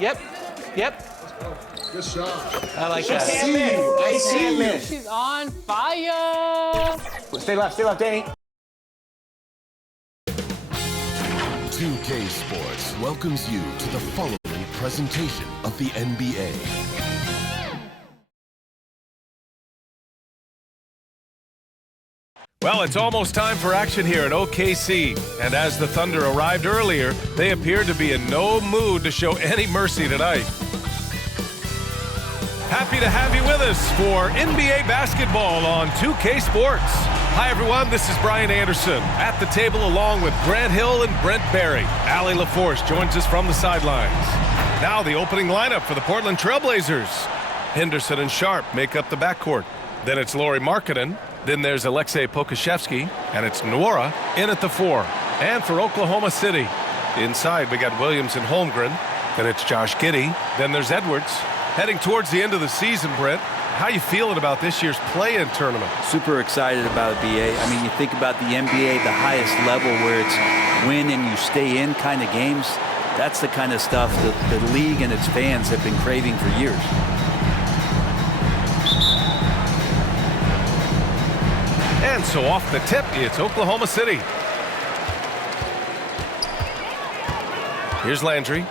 Yep. Yep. Good shot. I like that. I can't miss. She's on fire. Stay left, Danny. 2K Sports welcomes you to the following presentation of the NBA. Well, it's almost time for action here at OKC. And as the Thunder arrived earlier, they appeared to be in no mood to show any mercy tonight. Happy to have you with us for NBA basketball on 2K Sports. Hi, everyone. This is Brian Anderson at the table along with Grant Hill and Brent Barry. Allie LaForce joins us from the sidelines. Now the opening lineup for the Portland Trailblazers. Henderson and Sharp make up the backcourt. Then it's Lauri Markkanen. Then there's Aleksej Pokusevski, and it's Nwora in at the 4. And for Oklahoma City, inside we got Williams and Holmgren. Then it's Josh Giddey. Then there's Edwards. Heading towards the end of the season, Brent, how you feeling about this year's play-in tournament? Super excited about it, BA. I mean, you think about the NBA, the highest level where it's win and you stay in kind of games. That's the kind of stuff that the league and its fans have been craving for years. And so off the tip, it's Oklahoma City. Here's Landry.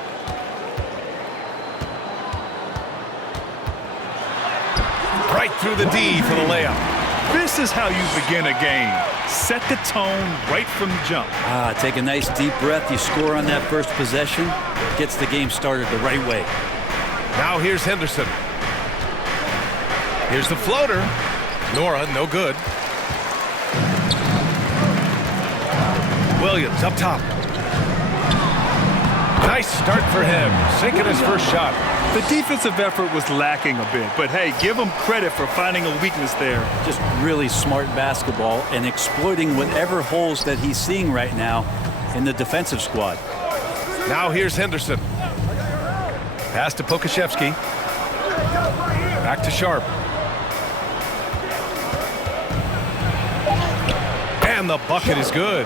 Right through the D for the layup. This is how you begin a game. Set the tone right from the jump. Take a nice deep breath. You score on that first possession. Gets the game started the right way. Now here's Henderson. Here's the floater. Nwora, no good. Williams up top. Nice start for him. Sinking his first shot. The defensive effort was lacking a bit, but hey, give him credit for finding a weakness there. Just really smart basketball and exploiting whatever holes that he's seeing right now in the defensive squad. Now here's Henderson. Pass to Pokusevski. Back to Sharp. And the bucket is good.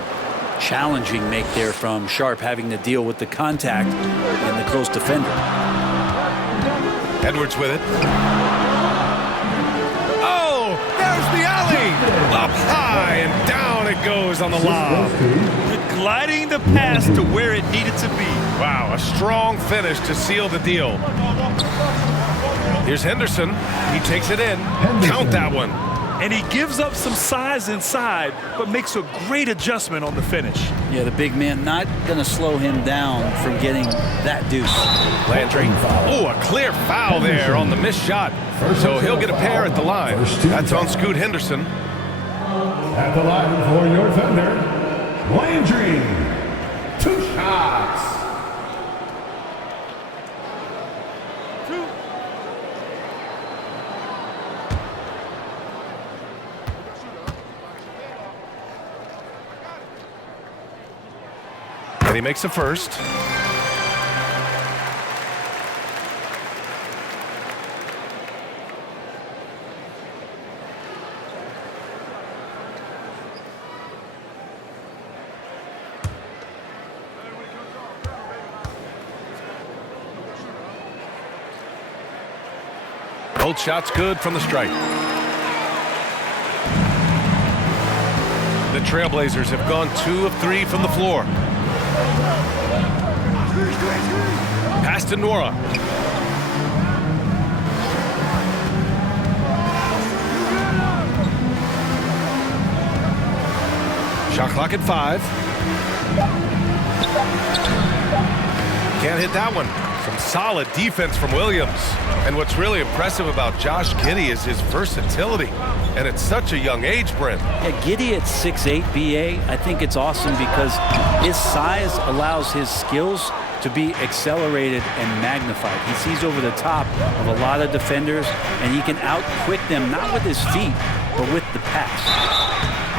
Challenging make there from Sharp, having to deal with the contact and the close defender. Edwards with it. Oh, there's the alley. Up high and down it goes on the lob. Gliding the pass to where it needed to be. Wow, a strong finish to seal the deal. Here's Henderson. He takes it in. Count that one. And he gives up some size inside, but makes a great adjustment on the finish. Yeah, the big man not going to slow him down from getting that deuce. Landry. Oh, a clear foul there on the missed shot. So he'll get a pair at the line. That's on Scoot Henderson. At the line for your Thunder, Landry. 2 shots. And he makes a first. Both shots good from the stripe. The Trailblazers have gone 2 of 3 from the floor. Pass to Nwora. Shot clock at 5. Can't hit that one. Some solid defense from Williams. And what's really impressive about Josh Giddey is his versatility. And at such a young age, Brent. Yeah, Giddey at 6'8", BA, I think it's awesome because his size allows his skills to be accelerated and magnified. He sees over the top of a lot of defenders, and he can out-quick them, not with his feet, but with the pass.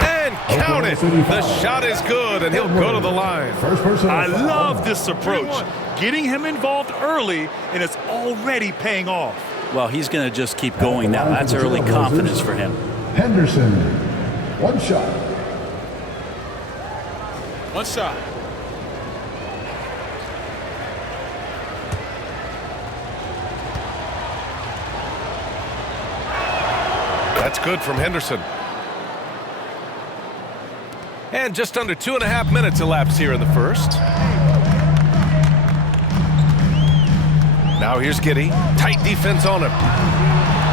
And count it. The shot is good, and he'll go to the line. I love this approach. Getting him involved early, and it's already paying off. Well, he's going to just keep going now. That's early confidence for him. Henderson, 1 shot. 1 shot. good from Henderson. And just under 2.5 minutes elapsed here in the first. Now here's Giddey. Tight defense on him.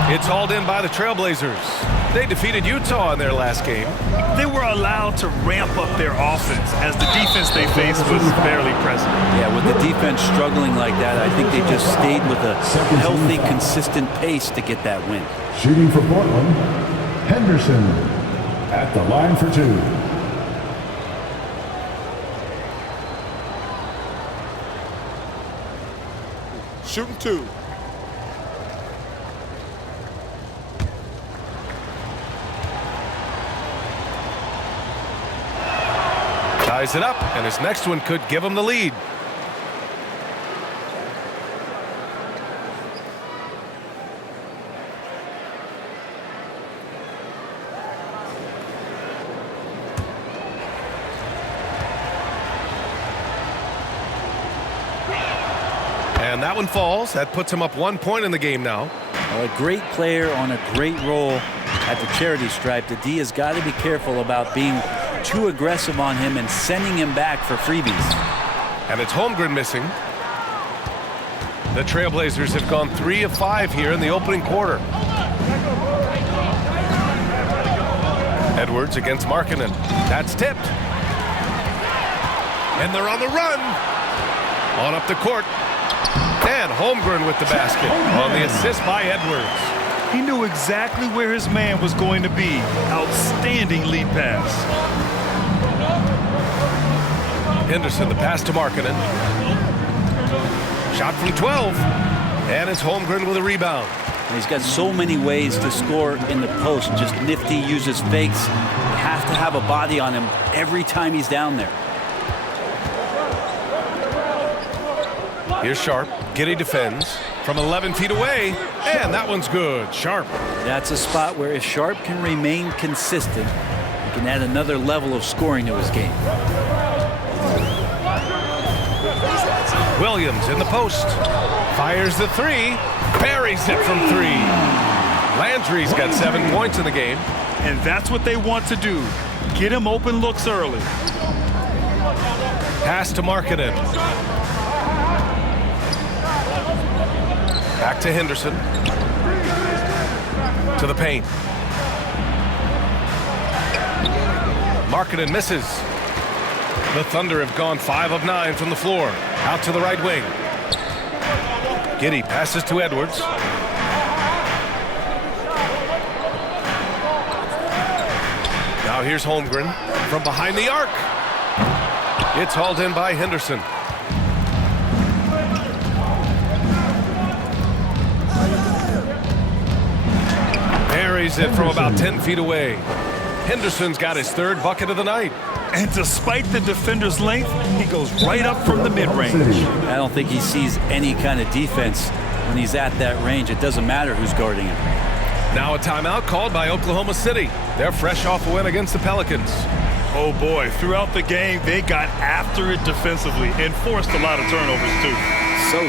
It's hauled in by the Trailblazers. They defeated Utah in their last game. They were allowed to ramp up their offense as the defense they faced was barely present. Yeah, with the defense struggling like that, I think they just stayed with a healthy, consistent pace to get that win. Shooting for Portland, Henderson at the line for 2. Shooting 2. Ties it up, and his next one could give him the lead. And that one falls. That puts him up 1 point in the game now. Well, a great player on a great role at the charity stripe. The D has got to be careful about being too aggressive on him and sending him back for freebies. And it's Holmgren missing. The Trailblazers have gone 3 of 5 here in the opening quarter. Edwards against Markkanen. That's tipped. And they're on the run. On up the court. And Holmgren with the basket on the assist by Edwards. He knew exactly where his man was going to be. Outstanding lead pass. Henderson, the pass to Markkanen. Shot from 12. And it's Holmgren with a rebound. And he's got so many ways to score in the post. Just nifty, uses fakes. You have to have a body on him every time he's down there. Here's Sharp. Giddey defends from 11 feet away. And that one's good. Sharp. That's a spot where if Sharp can remain consistent, he can add another level of scoring to his game. Williams in the post. Fires the 3. Buries it from 3. Landry's got 7 points in the game. And that's what they want to do. Get him open looks early. Pass to Markkanen. Back to Henderson. To the paint. Markkanen misses. The Thunder have gone 5 of 9 from the floor. Out to the right wing. Giddey passes to Edwards. Now here's Holmgren from behind the arc. It's hauled in by Henderson. Buries it from about 10 feet away. Henderson's got his 3rd bucket of the night. And despite the defender's length, he goes right up from the mid-range. I don't think he sees any kind of defense when he's at that range. It doesn't matter who's guarding him. Now a timeout called by Oklahoma City. They're fresh off a win against the Pelicans. Oh boy, throughout the game, they got after it defensively and forced a lot of turnovers too.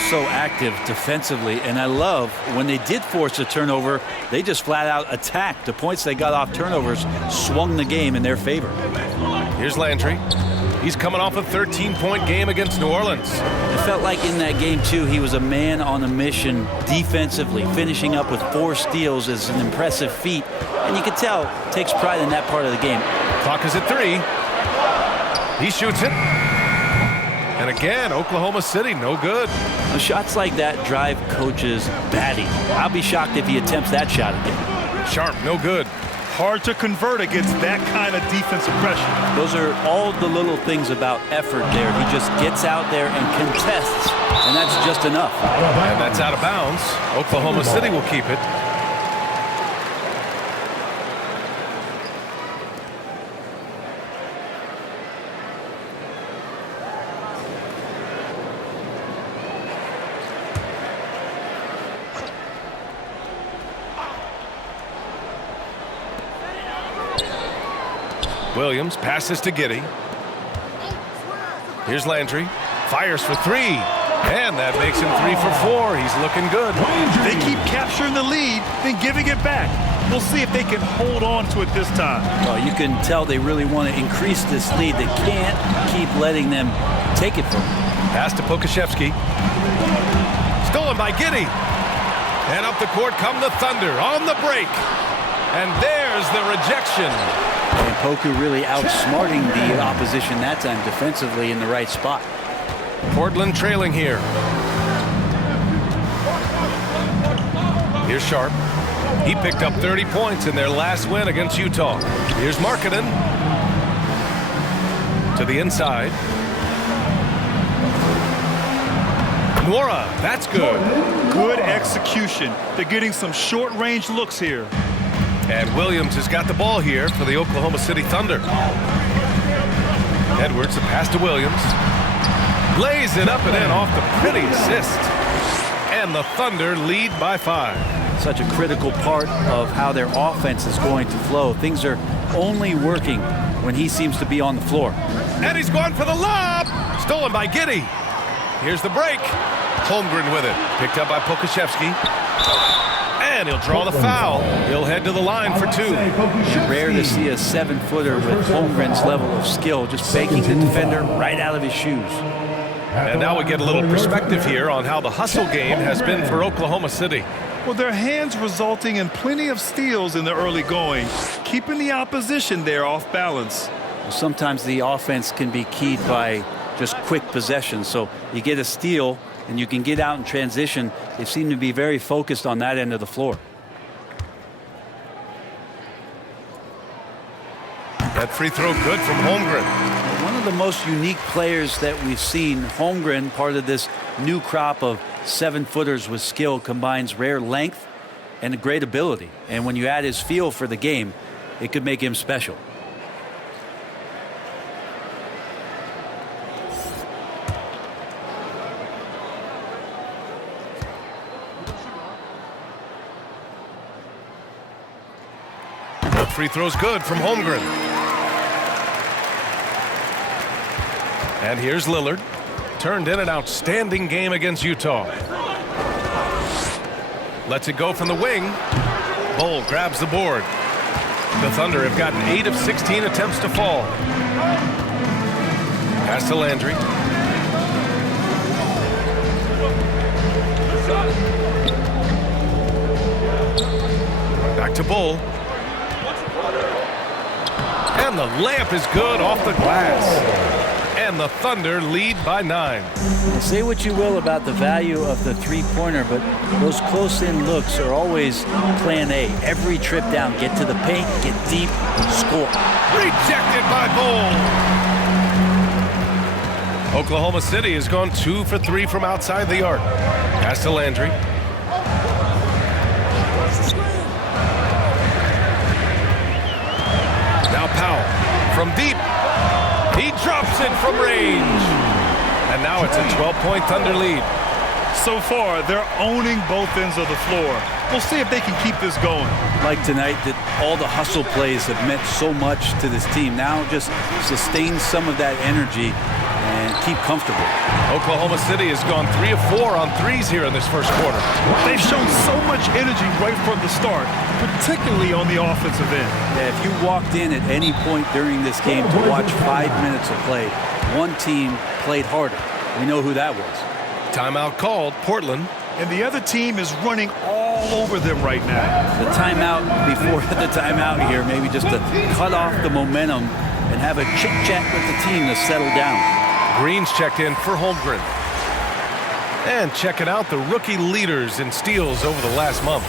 So active defensively, and I love when they did force a turnover, they just flat out attacked. The points they got off turnovers swung the game in their favor. Here's Landry. He's coming off a 13-point game against New Orleans. It felt like in that game, too, he was a man on a mission defensively. Finishing up with 4 steals is an impressive feat, and you can tell takes pride in that part of the game. Clock is at 3. He shoots it. And again, Oklahoma City, no good. Now, shots like that drive coaches batty. I'll be shocked if he attempts that shot again. Sharp, no good. Hard to convert against that kind of defensive pressure. Those are all the little things about effort there. He just gets out there and contests, and that's just enough. And that's out of bounds. Oklahoma City will keep it. Williams passes to Giddey. Here's Landry. Fires for 3. And that makes him 3 for 4. He's looking good. They keep capturing the lead, then giving it back. We'll see if they can hold on to it this time. Well, you can tell they really want to increase this lead. They can't keep letting them take it from them. Pass to Pokusevski. Stolen by Giddey. And up the court come the Thunder on the break. And there's the rejection. And Poku really outsmarting the opposition that time defensively in the right spot. Portland trailing here. Here's Sharp. He picked up 30 points in their last win against Utah. Here's Markkanen. To the inside. Nwora, that's good. Good execution. They're getting some short-range looks here. And Williams has got the ball here for the Oklahoma City Thunder. Edwards, a pass to Williams. Lays it up and in off the pretty assist. And the Thunder lead by 5. Such a critical part of how their offense is going to flow. Things are only working when he seems to be on the floor. And he's going for the lob. Stolen by Giddey. Here's the break. Holmgren with it. Picked up by Pokusevski. And he'll draw the foul. He'll head to the line for 2. Rare to see a 7-footer with Holmgren's level of skill just baking the defender right out of his shoes. And now we get a little perspective here on how the hustle game has been for Oklahoma City. Well, their hands resulting in plenty of steals in the early going, keeping the opposition there off balance. Sometimes the offense can be keyed by just quick possession. So you get a steal and you can get out in transition. They seem to be very focused on that end of the floor. That free throw good from Holmgren. One of the most unique players that we've seen, Holmgren, part of this new crop of 7-footers with skill, combines rare length and a great ability. And when you add his feel for the game, it could make him special. That free throw's good from Holmgren. And here's Lillard. Turned in an outstanding game against Utah. Lets it go from the wing. Bol grabs the board. The Thunder have gotten 8 of 16 attempts to fall. Pass to Landry. Back to Bol. And the layup is good off the glass. And the Thunder lead by 9. Say what you will about the value of the three-pointer, but those close-in looks are always plan A. Every trip down, get to the paint, get deep, score. Rejected by Bol. Oklahoma City has gone 2 for 3 from outside the arc. Pass to Landry. Now Powell from deep. He drops it from range. And now it's a 12-point Thunder lead. So far, they're owning both ends of the floor. We'll see if they can keep this going. Like tonight, that all the hustle plays have meant so much to this team. Now just sustain some of that energy and keep comfortable. Oklahoma City has gone 3 of 4 on threes here in this first quarter. They've shown so much energy right from the start, particularly on the offensive end. Yeah, if you walked in at any point during this game to watch 5 minutes of play, one team played harder. We know who that was. Timeout called, Portland. And the other team is running all over them right now. The timeout before the timeout here, maybe just to cut off the momentum and have a chit-chat with the team to settle down. Green's checked in for Holmgren. And checking out the rookie leaders in steals over the last month.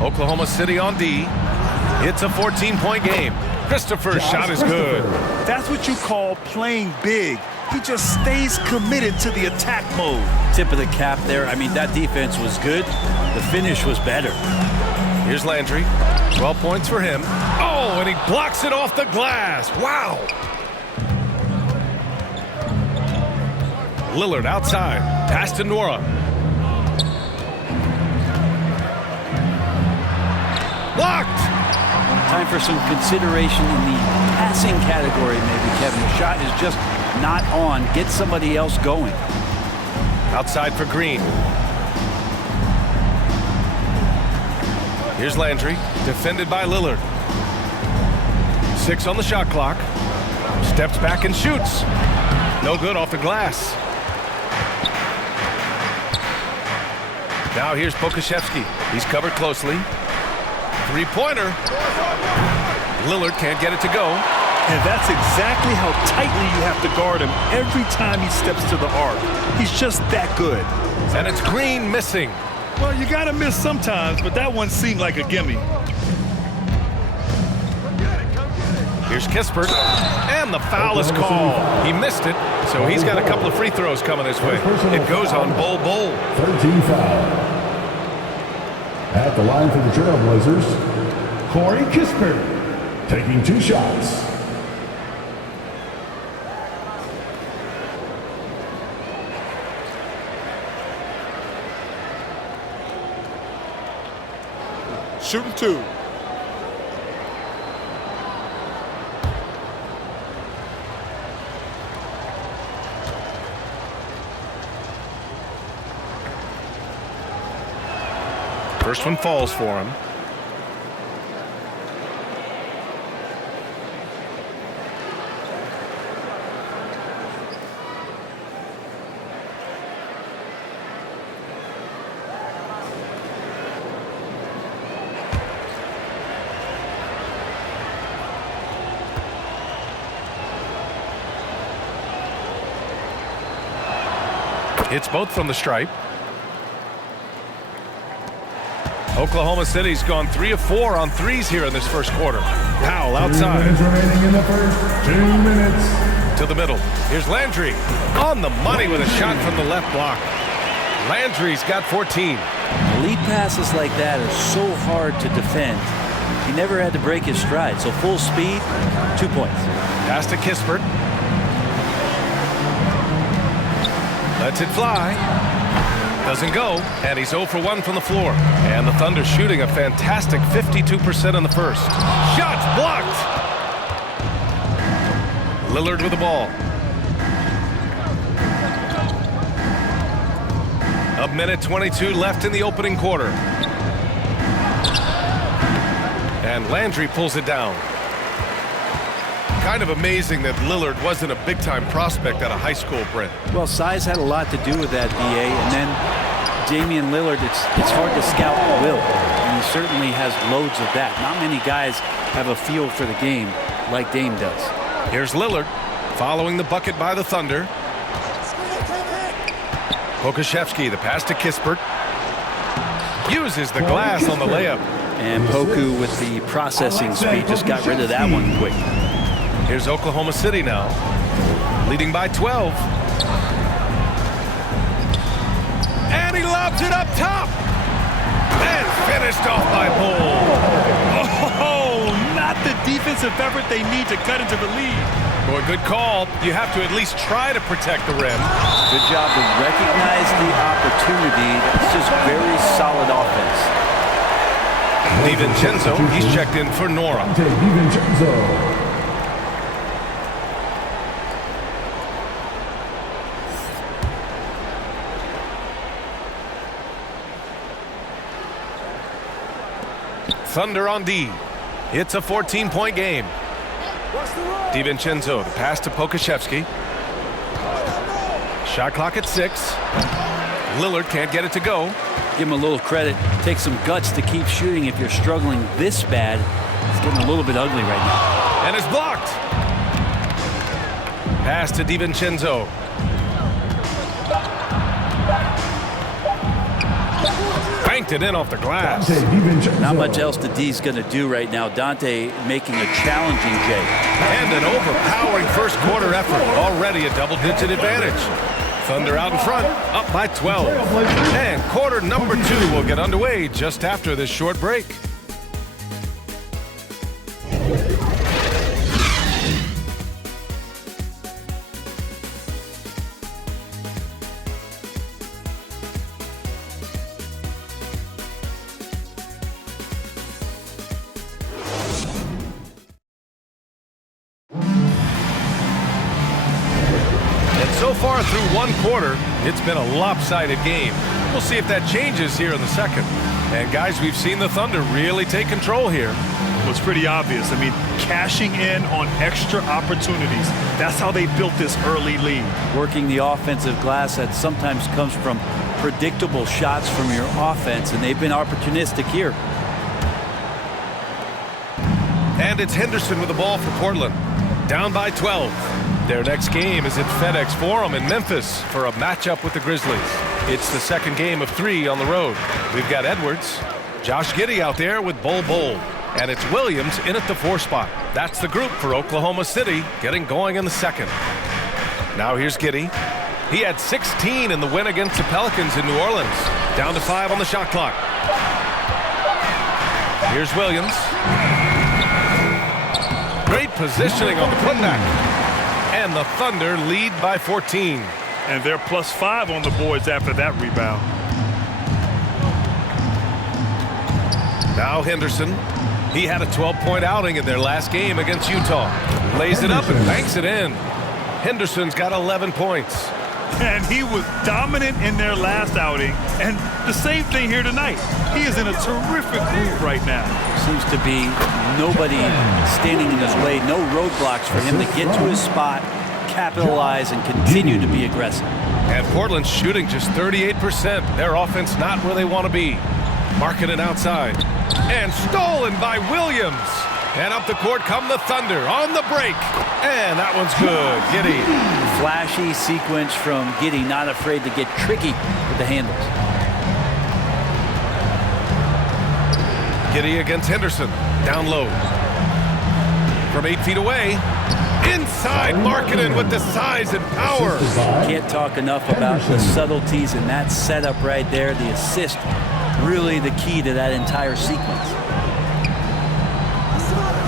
Oklahoma City on D. It's a 14-point game. Christopher's shot is good. That's what you call playing big. He just stays committed to the attack mode. Tip of the cap there. I mean, that defense was good. The finish was better. Here's Landry. 12 points for him. Oh, Oh, and he blocks it off the glass. Wow. Lillard outside. Pass to Nora. Blocked. Time for some consideration in the passing category, maybe, Kevin. The shot is just not on. Get somebody else going. Outside for Green. Here's Landry, defended by Lillard. 6 on the shot clock. Steps back and shoots. No good off the glass. Now here's Pokusevski. He's covered closely. Three-pointer. Lillard can't get it to go. And that's exactly how tightly you have to guard him every time he steps to the arc. He's just that good. And it's Green missing. Well, you got to miss sometimes, but that one seemed like a gimme. Here's Kispert, and the foul is called. He missed it, so he's got a couple of free throws coming his way. It goes on Bol Bol. 13 foul. At the line for the Trailblazers, Corey Kispert, taking 2 shots. Shooting 2. First one falls for him. Hits both from the stripe. Oklahoma City's gone 3 of 4 on threes here in this first quarter. Powell 2 outside. minutes remaining in the first. 2 minutes. To the middle. Here's Landry. On the money with a shot from the left block. Landry's got 14. Lead passes like that are so hard to defend. He never had to break his stride, so full speed, 2 points. Pass to Kispert. Lets it fly. Doesn't go, and he's 0 for 1 from the floor. And the Thunder shooting a fantastic 52% in the first. Shots blocked! Lillard with the ball. A minute 22 left in the opening quarter. And Landry pulls it down. Kind of amazing that Lillard wasn't a big-time prospect out of high school, Brent. Well, size had a lot to do with that, BA, and then Damian Lillard, it's hard to scout will, and he certainly has loads of that. Not many guys have a feel for the game like Dame does. Here's Lillard, following the bucket by the Thunder. Pokusevski, the pass to Kispert. Uses the glass on the layup. And Poku with the processing speed just got rid of that one quick. Here's Oklahoma City now, leading by 12. And he lobs it up top. And finished off by Bol. Oh, not the defensive effort they need to cut into the lead. Boy, good call. You have to at least try to protect the rim. Good job to recognize the opportunity. That's just very solid offense. DiVincenzo, he's checked in for Nora. DiVincenzo. Thunder on D. It's a 14-point game. DiVincenzo, the pass to Pokusevski. Shot clock at 6. Lillard can't get it to go. Give him a little credit. Take some guts to keep shooting if you're struggling this bad. It's getting a little bit ugly right now. And it's blocked. Pass to DiVincenzo. Banked it in off the glass. Not much else the D's going to do right now. Dante making a challenging J. And an overpowering first quarter effort. Already a double-digit advantage. Thunder out in front, up by 12. And quarter number 2 will get underway just after this short break. far through one quarter, it's been a lopsided game. We'll see if that changes here in the second. And guys, we've seen the Thunder really take control here. Well, it's pretty obvious. I mean, cashing in on extra opportunities. That's how they built this early lead. Working the offensive glass that sometimes comes from predictable shots from your offense, and they've been opportunistic here. And it's Henderson with the ball for Portland. Down by 12. Their next game is at FedEx Forum in Memphis for a matchup with the Grizzlies. It's the second game of 3 on the road. We've got Edwards, Josh Giddey out there with Bol Bol. And it's Williams in at the 4 spot. That's the group for Oklahoma City getting going in the second. Now here's Giddey. He had 16 in the win against the Pelicans in New Orleans. Down to 5 on the shot clock. Here's Williams. Great positioning on the putback. And the Thunder lead by 14. And they're +5 on the boards after that rebound. Now Henderson. He had a 12-point outing in their last game against Utah. Lays it up and banks it in. Henderson's got 11 points. And he was dominant in their last outing. And the same thing here tonight. He is in a terrific groove right now. Seems to be nobody standing in his way, no roadblocks for him to get to his spot, capitalize, and continue to be aggressive. And Portland's shooting just 38%. Their offense not where they want to be. Markkanen outside. And stolen by Williams. And up the court come the Thunder on the break. And that one's good. Giddey. Flashy sequence from Giddey, not afraid to get tricky with the handles. Giddey against Henderson. Down low. From 8 feet away. Inside Markkanen with the size and power. Can't talk enough about the subtleties in that setup right there. The assist, really the key to that entire sequence.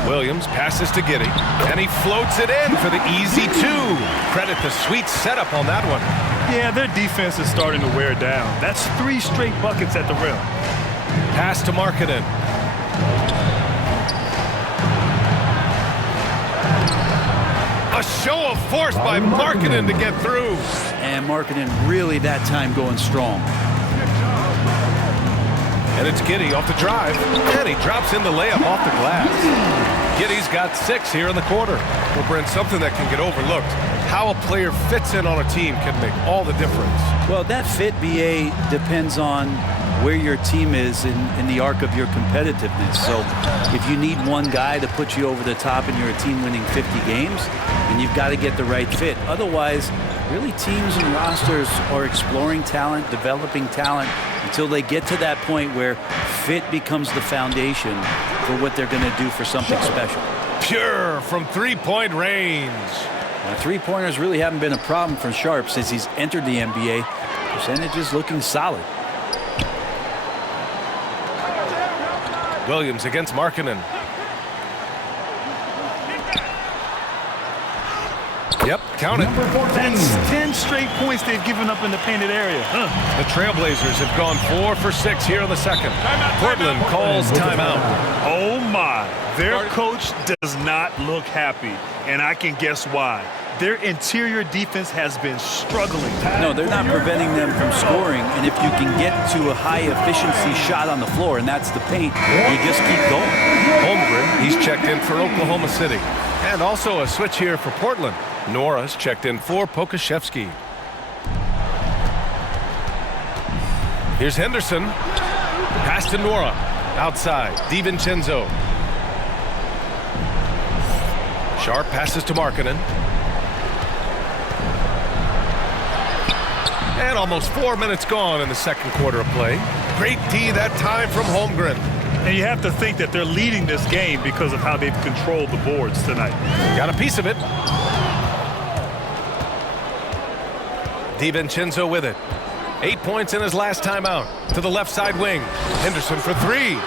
Williams passes to Giddey, and he floats it in for the easy 2. Credit the sweet setup on that one. Yeah, their defense is starting to wear down. That's 3 straight buckets at the rim. Pass to Markkanen. A show of force by Markkanen to get through. And Markkanen really that time going strong. And it's Giddey off the drive. And he drops in the layup off the glass. Giddey's got 6 here in the quarter. Well, Brent, something that can get overlooked. How a player fits in on a team can make all the difference. Well, that fit, BA, depends on where your team is in the arc of your competitiveness. So if you need one guy to put you over the top and you're a team winning 50 games, then you've got to get the right fit. Otherwise, really teams and rosters are exploring talent, developing talent until they get to that point where fit becomes the foundation for what they're going to do for something special. Pure from 3-point range. Now, 3-pointers really haven't been a problem for Sharp since he's entered the NBA. Percentage is looking solid. Williams against Markkanen. Yep, count it. That's 10 straight points they've given up in the painted area. The Trailblazers have gone 4 for 6 here in the second. Portland calls timeout. Oh my, their coach does not look happy, and I can guess why. Their interior defense has been struggling. No, they're not preventing them from scoring, and if you can get to a high-efficiency shot on the floor, and that's the paint, you just keep going. Holmgren, he's checked in for Oklahoma City. And also a switch here for Portland. Nora's checked in for Pokusevski. Here's Henderson. Pass to Nora. Outside, DiVincenzo. Sharp passes to Markkanen. And almost 4 minutes gone in the second quarter of play. Great D that time from Holmgren. And you have to think that they're leading this game because of how they've controlled the boards tonight. Got a piece of it. DiVincenzo with it. 8 points in his last time out. To the left side wing. Henderson for 3.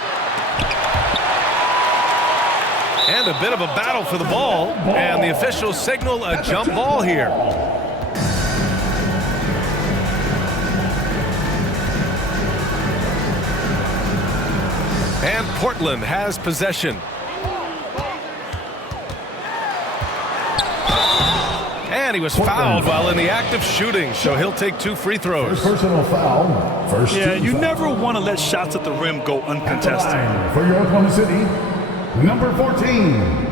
And a bit of a battle for the ball. And the officials signal a jump ball here. And Portland has possession. And And he was fouled while in the act of shooting, so he'll take 2 free throws. First personal foul. First Yeah, team you foul. never want to let shots at the rim go At the uncontested. line for your Oklahoma City, number 14.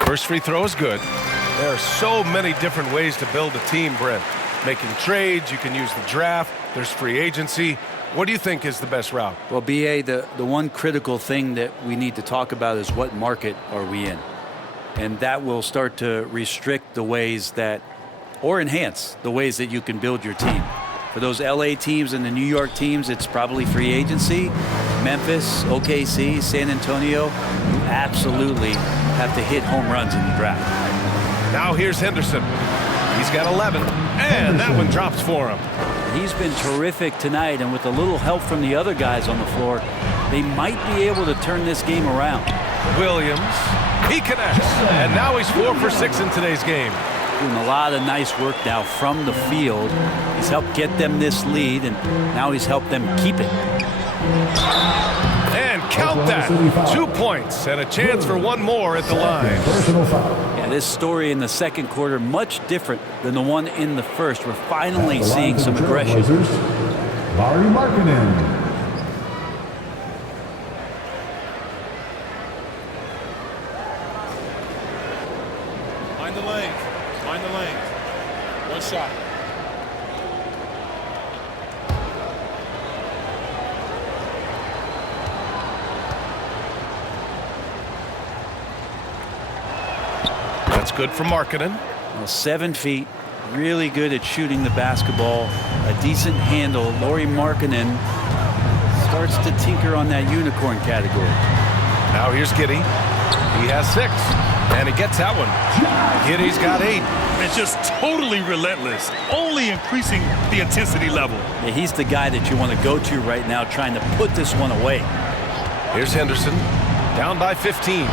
First free throw is good. There are so many different ways to build a team, Brent. Making trades, you can use the draft, there's free agency. What do you think is the best route? Well, BA, the one critical thing that we need to talk about is what market are we in? And that will start to restrict the ways that, or enhance the ways that you can build your team. For those LA teams and the New York teams, it's probably free agency. Memphis, OKC, San Antonio, you absolutely have to hit home runs in the draft. Now here's Henderson. He's got 11, and that one drops for him. He's been terrific tonight, and with a little help from the other guys on the floor, they might be able to turn this game around. Williams, he connects, and now he's 4 for 6 in today's game. Doing a lot of nice work now from the field. He's helped get them this lead, and now he's helped them keep it. And count that, 2 points and a chance for one more at the line. Personal foul. Yeah, this story in the second quarter, much different than the one in the first. We're finally At the line seeing for some the aggression. Trailblazers, Larry Markkinen. Find the lane. Find the lane. One shot. That's good for Markkinen. Well, 7 feet, really good at shooting the basketball, a decent handle. Lauri Markkinen starts to tinker on that unicorn category. Now here's Giddey. He has 6, and he gets that one. Giddey's got 8. And just totally relentless, only increasing the intensity level. Yeah, he's the guy that you want to go to right now, trying to put this one away. Here's Henderson, down by 15.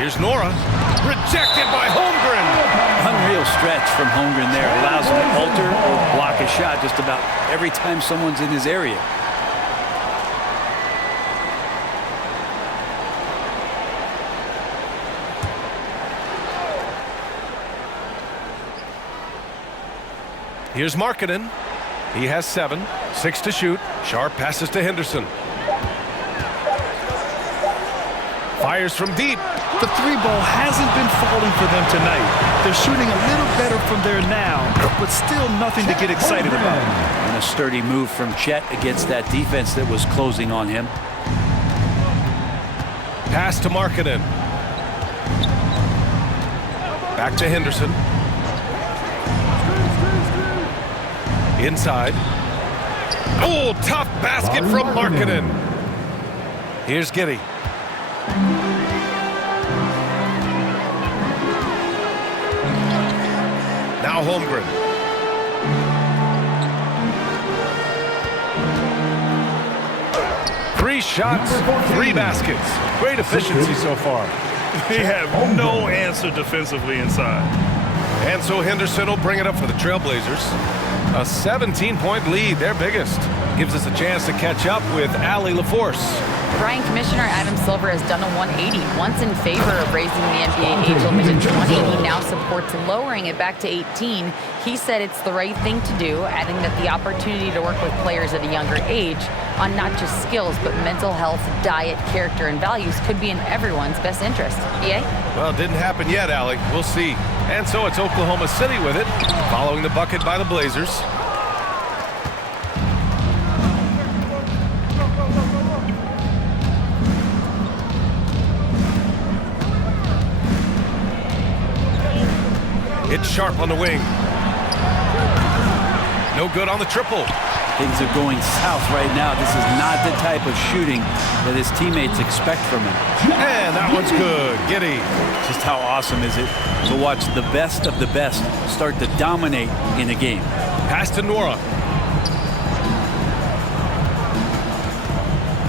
Here's Nora, rejected by Holmgren. Unreal stretch from Holmgren there. Allows him to alter or block a shot just about every time someone's in his area. Here's Markkinen. He has 7, 6 to shoot. Sharp passes to Henderson. Fires from deep. The 3-ball hasn't been falling for them tonight. They're shooting a little better from there now, but still nothing to get excited about. And a sturdy move from Chet against that defense that was closing on him. Pass to Markkinen. Back to Henderson. Inside. Oh, tough basket from Markkinen. Here's Giddey. Now Holmgren. Three shots, 3 baskets. Great efficiency so far. They have no answer defensively inside. And so Henderson will bring it up for the Trailblazers. A 17-point lead, their biggest. Gives us a chance to catch up with Allie LaForce. Brian, Commissioner Adam Silver has done a 180, once in favor of raising the NBA age limit to 20. He now supports lowering it back to 18. He said it's the right thing to do, adding that the opportunity to work with players at a younger age on not just skills, but mental health, diet, character, and values could be in everyone's best interest. BA? Well, it didn't happen yet, Allie. We'll see. And so it's Oklahoma City with it, following the bucket by the Blazers. It's Sharp on the wing. No good on the triple. Things are going south right now. This is not the type of shooting that his teammates expect from him. And that one's good. Giddey. Just how awesome is it to watch the best of the best start to dominate in a game. Pass to Nora.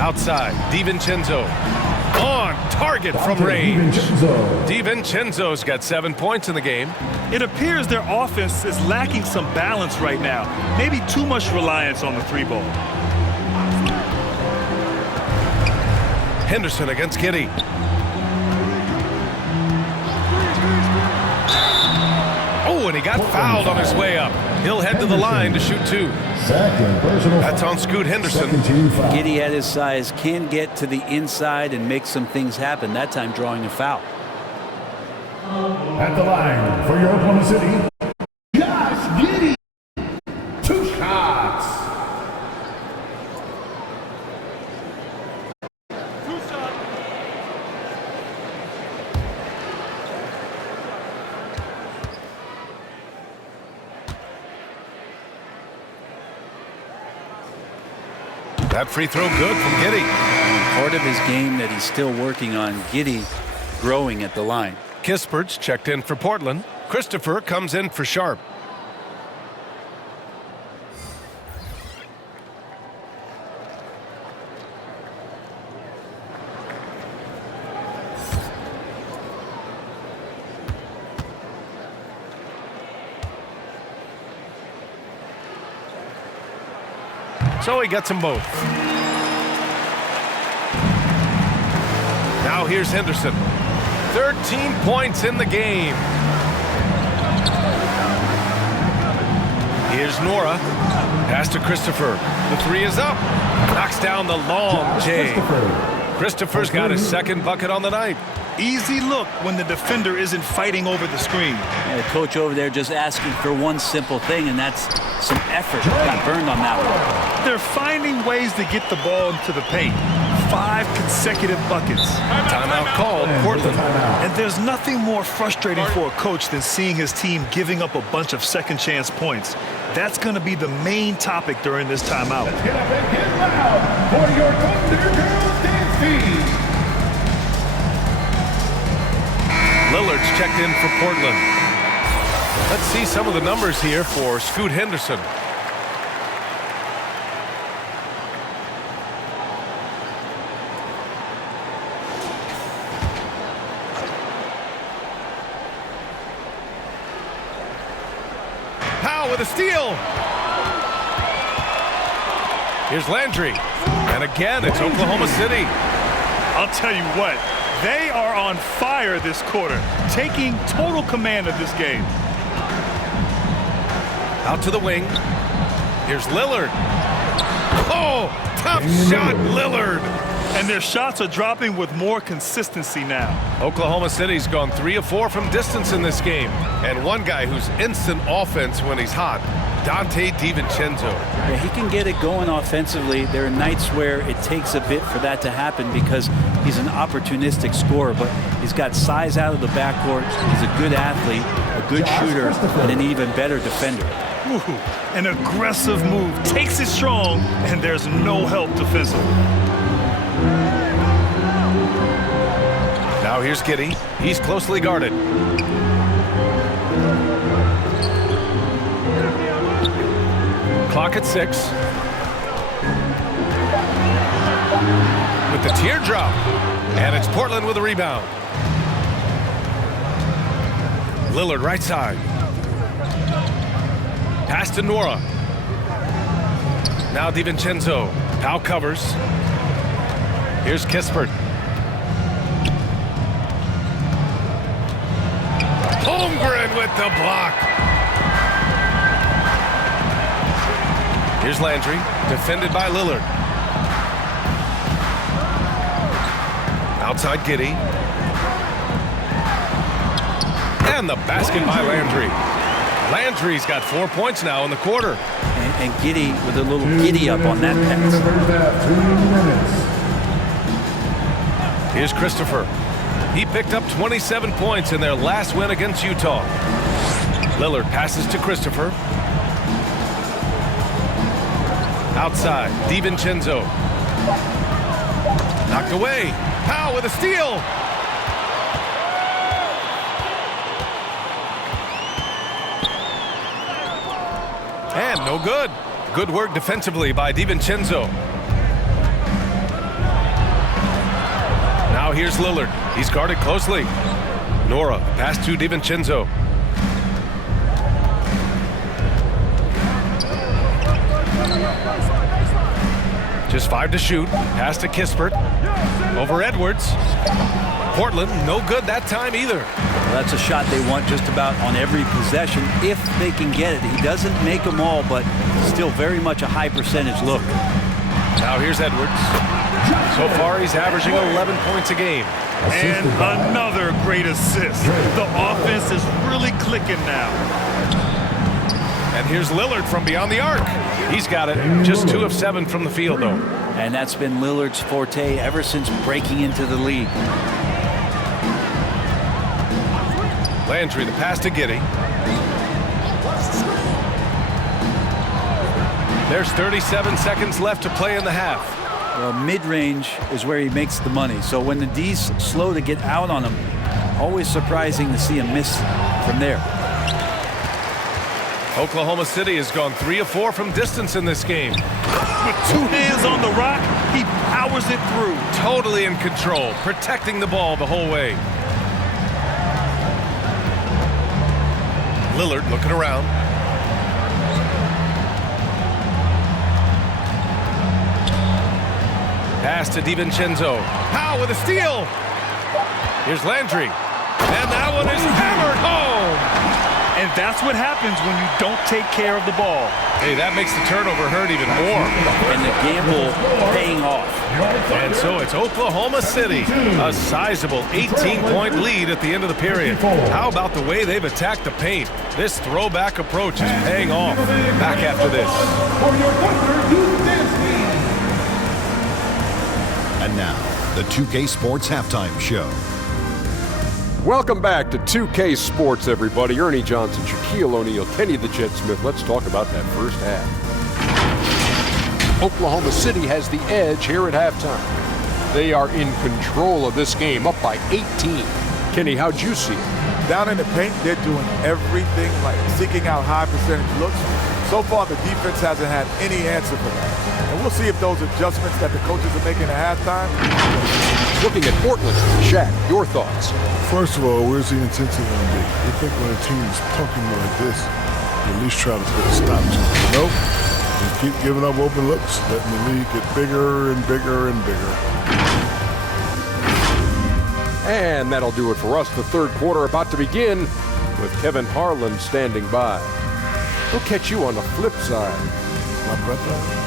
Outside, DiVincenzo. On target from range. DiVincenzo's got 7 points in the game. It appears their offense is lacking some balance right now. Maybe too much reliance on the 3-ball. Henderson against Giddey. Oh, and he got fouled on his way up. He'll head to the line to shoot 2. That's on Scoot Henderson. Giddey at his size can get to the inside and make some things happen, that time drawing a foul. At the line for your Oklahoma City, Josh Giddey. 2 shots. That free throw good from Giddey. Part of his game that he's still working on, Giddey growing at the line. Kispert's checked in for Portland. Christopher comes in for Sharp. So he gets them both. Now here's Henderson. 13 points in the game. Here's Nora. Pass to Christopher. The 3 is up. Knocks down the long J. Christopher's got his 2nd bucket on the night. Easy look when the defender isn't fighting over the screen. Yeah, the coach over there just asking for one simple thing, and that's some effort. Got burned on that one. They're finding ways to get the ball into the paint. 5 consecutive buckets. Timeout called, Portland. And there's nothing more frustrating for a coach than seeing his team giving up a bunch of second chance points. That's going to be the main topic during this timeout. Let's get up and get loud for your Thunder Girls dance team. Lillard's checked in for Portland. Let's see some of the numbers here for Scoot Henderson. Powell with a steal. Here's Landry. And again, it's Oklahoma City. I'll tell you what. They are on fire this quarter, taking total command of this game. Out to the wing. Here's Lillard. Oh, tough shot, Lillard. And their shots are dropping with more consistency now. Oklahoma City's gone 3 of 4 from distance in this game. And one guy who's instant offense when he's hot, Dante DiVincenzo. Yeah, he can get it going offensively. There are nights where it takes a bit for that to happen because he's an opportunistic scorer, but he's got size out of the backcourt. He's a good athlete, a good shooter, and an even better defender. Ooh, an aggressive move, takes it strong, and there's no help defensively. Now here's Giddey. He's closely guarded. Clock at 6. With the teardrop. And it's Portland with a rebound. Lillard right side. Pass to Nora. Now DiVincenzo. Powell covers. Here's Kispert. Holmgren with the block. Here's Landry, defended by Lillard. Outside Giddey. And the basket by Landry. Landry's got 4 points now in the quarter. And Giddey with a little giddy up on that pass. 2 minutes. Here's Christopher. He picked up 27 points in their last win against Utah. Lillard passes to Christopher. Outside, DiVincenzo. Knocked away. Powell with a steal. And no good. Good work defensively by DiVincenzo. Now here's Lillard. He's guarded closely. Nora, pass to DiVincenzo. Just 5 to shoot. Pass to Kispert. Over Edwards. Portland, no good that time either. Well, that's a shot they want just about on every possession if they can get it. He doesn't make them all, but still very much a high percentage look. Now here's Edwards. So far, he's averaging 11 points a game. And another great assist. The offense is really clicking now. And here's Lillard from beyond the arc. He's got it. Just 2 of 7 from the field, though. And that's been Lillard's forte ever since breaking into the league. Landry, the pass to Giddey. There's 37 seconds left to play in the half. Well, mid-range is where he makes the money. So when the D's slow to get out on him, always surprising to see him miss from there. Oklahoma City has gone 3 of 4 from distance in this game. With 2 hands on the rock, he powers it through. Totally in control, protecting the ball the whole way. Lillard looking around. Pass to DiVincenzo. Powell with a steal. Here's Landry. And that one is hammered home. And that's what happens when you don't take care of the ball. Hey, that makes the turnover hurt even more. And the gamble paying off. And so it's Oklahoma City, a sizable 18-point lead at the end of the period. How about the way they've attacked the paint? This throwback approach is paying off. Back after this. And now, the 2K Sports Halftime Show. Welcome back to 2K Sports, everybody. Ernie Johnson, Shaquille O'Neal, Kenny the Jet Smith. Let's talk about that first half. Oklahoma City has the edge here at halftime. They are in control of this game, up by 18. Kenny, how'd you see it? Down in the paint, they're doing everything right, seeking out high percentage looks. So far, the defense hasn't had any answer for that. And we'll see if those adjustments that the coaches are making at halftime. Looking at Portland, Shaq, your thoughts? First of all, where's the intensity going to be? You think when a team is pumping you like this, you at least try to put a stop to it. Nope. You keep giving up open looks, letting the league get bigger and bigger and bigger. And that'll do it for us. The third quarter about to begin with Kevin Harlan standing by. We'll catch you on the flip side. My brother.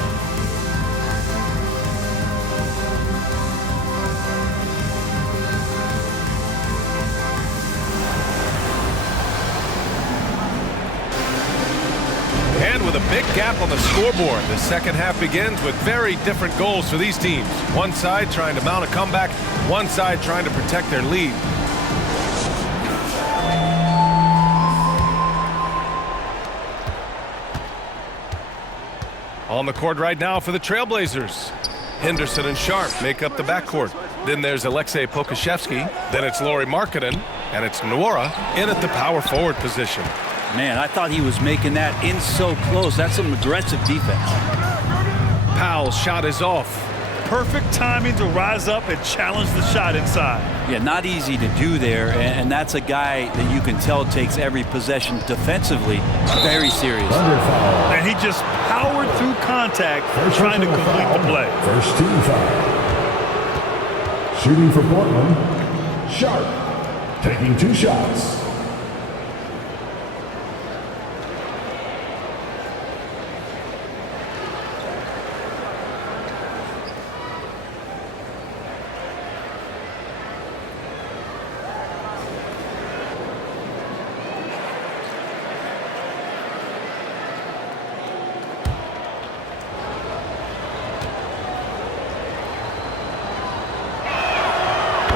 And with a big gap on the scoreboard, the second half begins with very different goals for these teams. One side trying to mount a comeback, one side trying to protect their lead. On the court right now for the Trailblazers. Henderson and Sharp make up the backcourt. Then there's Alexei Pokusevski. Then it's Lauri Markkanen. And it's Nwora in at the power forward position. Man, I thought he was making that in so close. That's some aggressive defense. Powell's shot is off. Perfect timing to rise up and challenge the shot inside. Yeah, not easy to do there, and that's a guy that you can tell takes every possession defensively very serious. And he just powered through contact trying to complete the play. First team foul. Shooting for Portland, Sharp, taking 2 shots.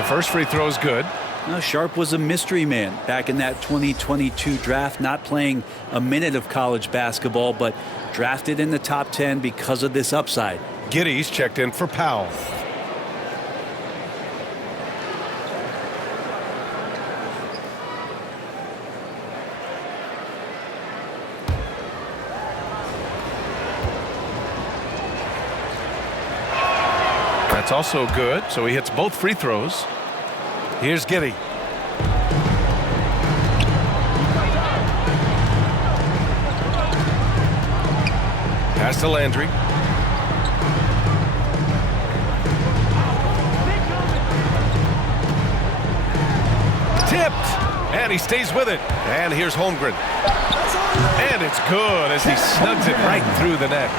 First free throw is good. Now, Sharp was a mystery man back in that 2022 draft, not playing a minute of college basketball, but drafted in the top 10 because of this upside. Giddey's checked in for Powell. That's also good, so he hits both free throws. Here's Giddey. Pass to Landry. Tipped, and he stays with it. And here's Holmgren. And it's good as he snugs it right through the net.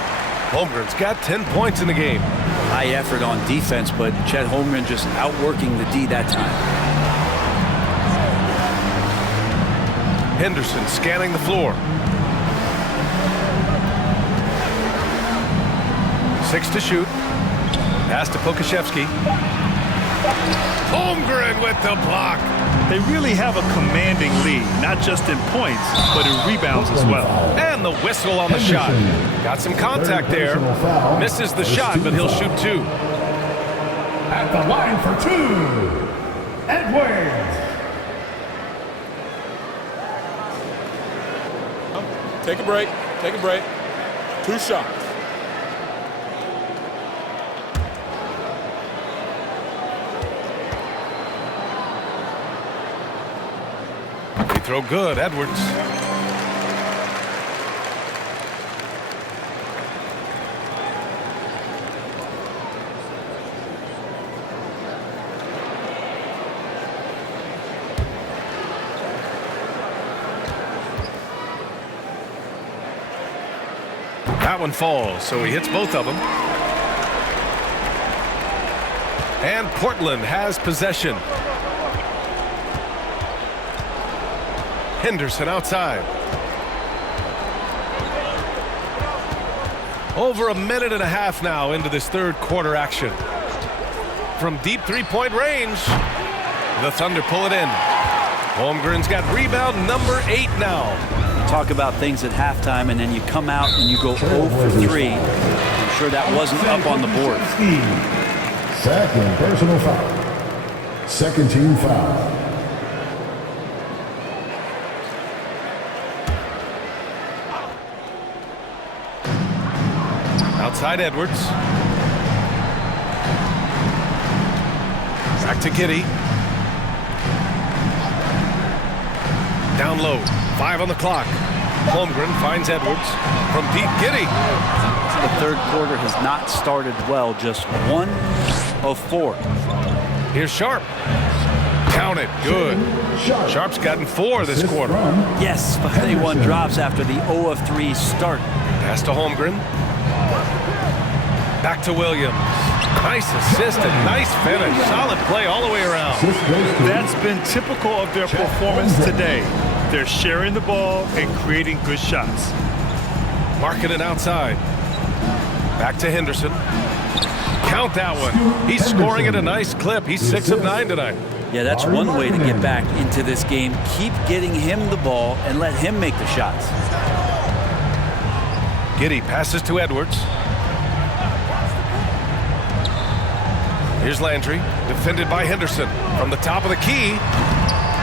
Holmgren's got 10 points in the game. High effort on defense, but Chet Holmgren just outworking the D that time. Henderson scanning the floor. 6 to shoot. Pass to Pokashevsky. Holmgren with the block. They really have a commanding lead, not just in points, but in rebounds as well. And the whistle on the shot. Got some contact there. Misses the shot, but he'll shoot 2. At the line for 2, Edwards. Take a break. Take a break. 2 shots. Free throw good, Edwards. That one falls, so he hits both of them. And Portland has possession. Henderson outside. Over a minute and a half now into this third quarter action. From deep three-point range, the Thunder pull it in. Holmgren's got rebound number 8 now. Talk about things at halftime, and then you come out and you go 0 for 3. I'm sure that wasn't up on the board. Second personal foul. Second team foul. Outside Edwards. Back to Giddey. Down low. 5 on the clock. Holmgren finds Edwards from deep. Giddey. The third quarter has not started well. Just 1 of 4. Here's Sharp. Count it. Good. Sharp's gotten 4 this quarter. Yes, but 81 drops after the 0 of 3 start. Pass to Holmgren. Back to Williams. Nice assist and nice finish. Solid play all the way around. That's been typical of their performance today. They're sharing the ball and creating good shots. Marking it outside. Back to Henderson. Count that one. He's scoring at a nice clip. He's 6 of 9 tonight. Yeah, that's one way to get back into this game. Keep getting him the ball and let him make the shots. Giddey passes to Edwards. Here's Landry, defended by Henderson. From the top of the key,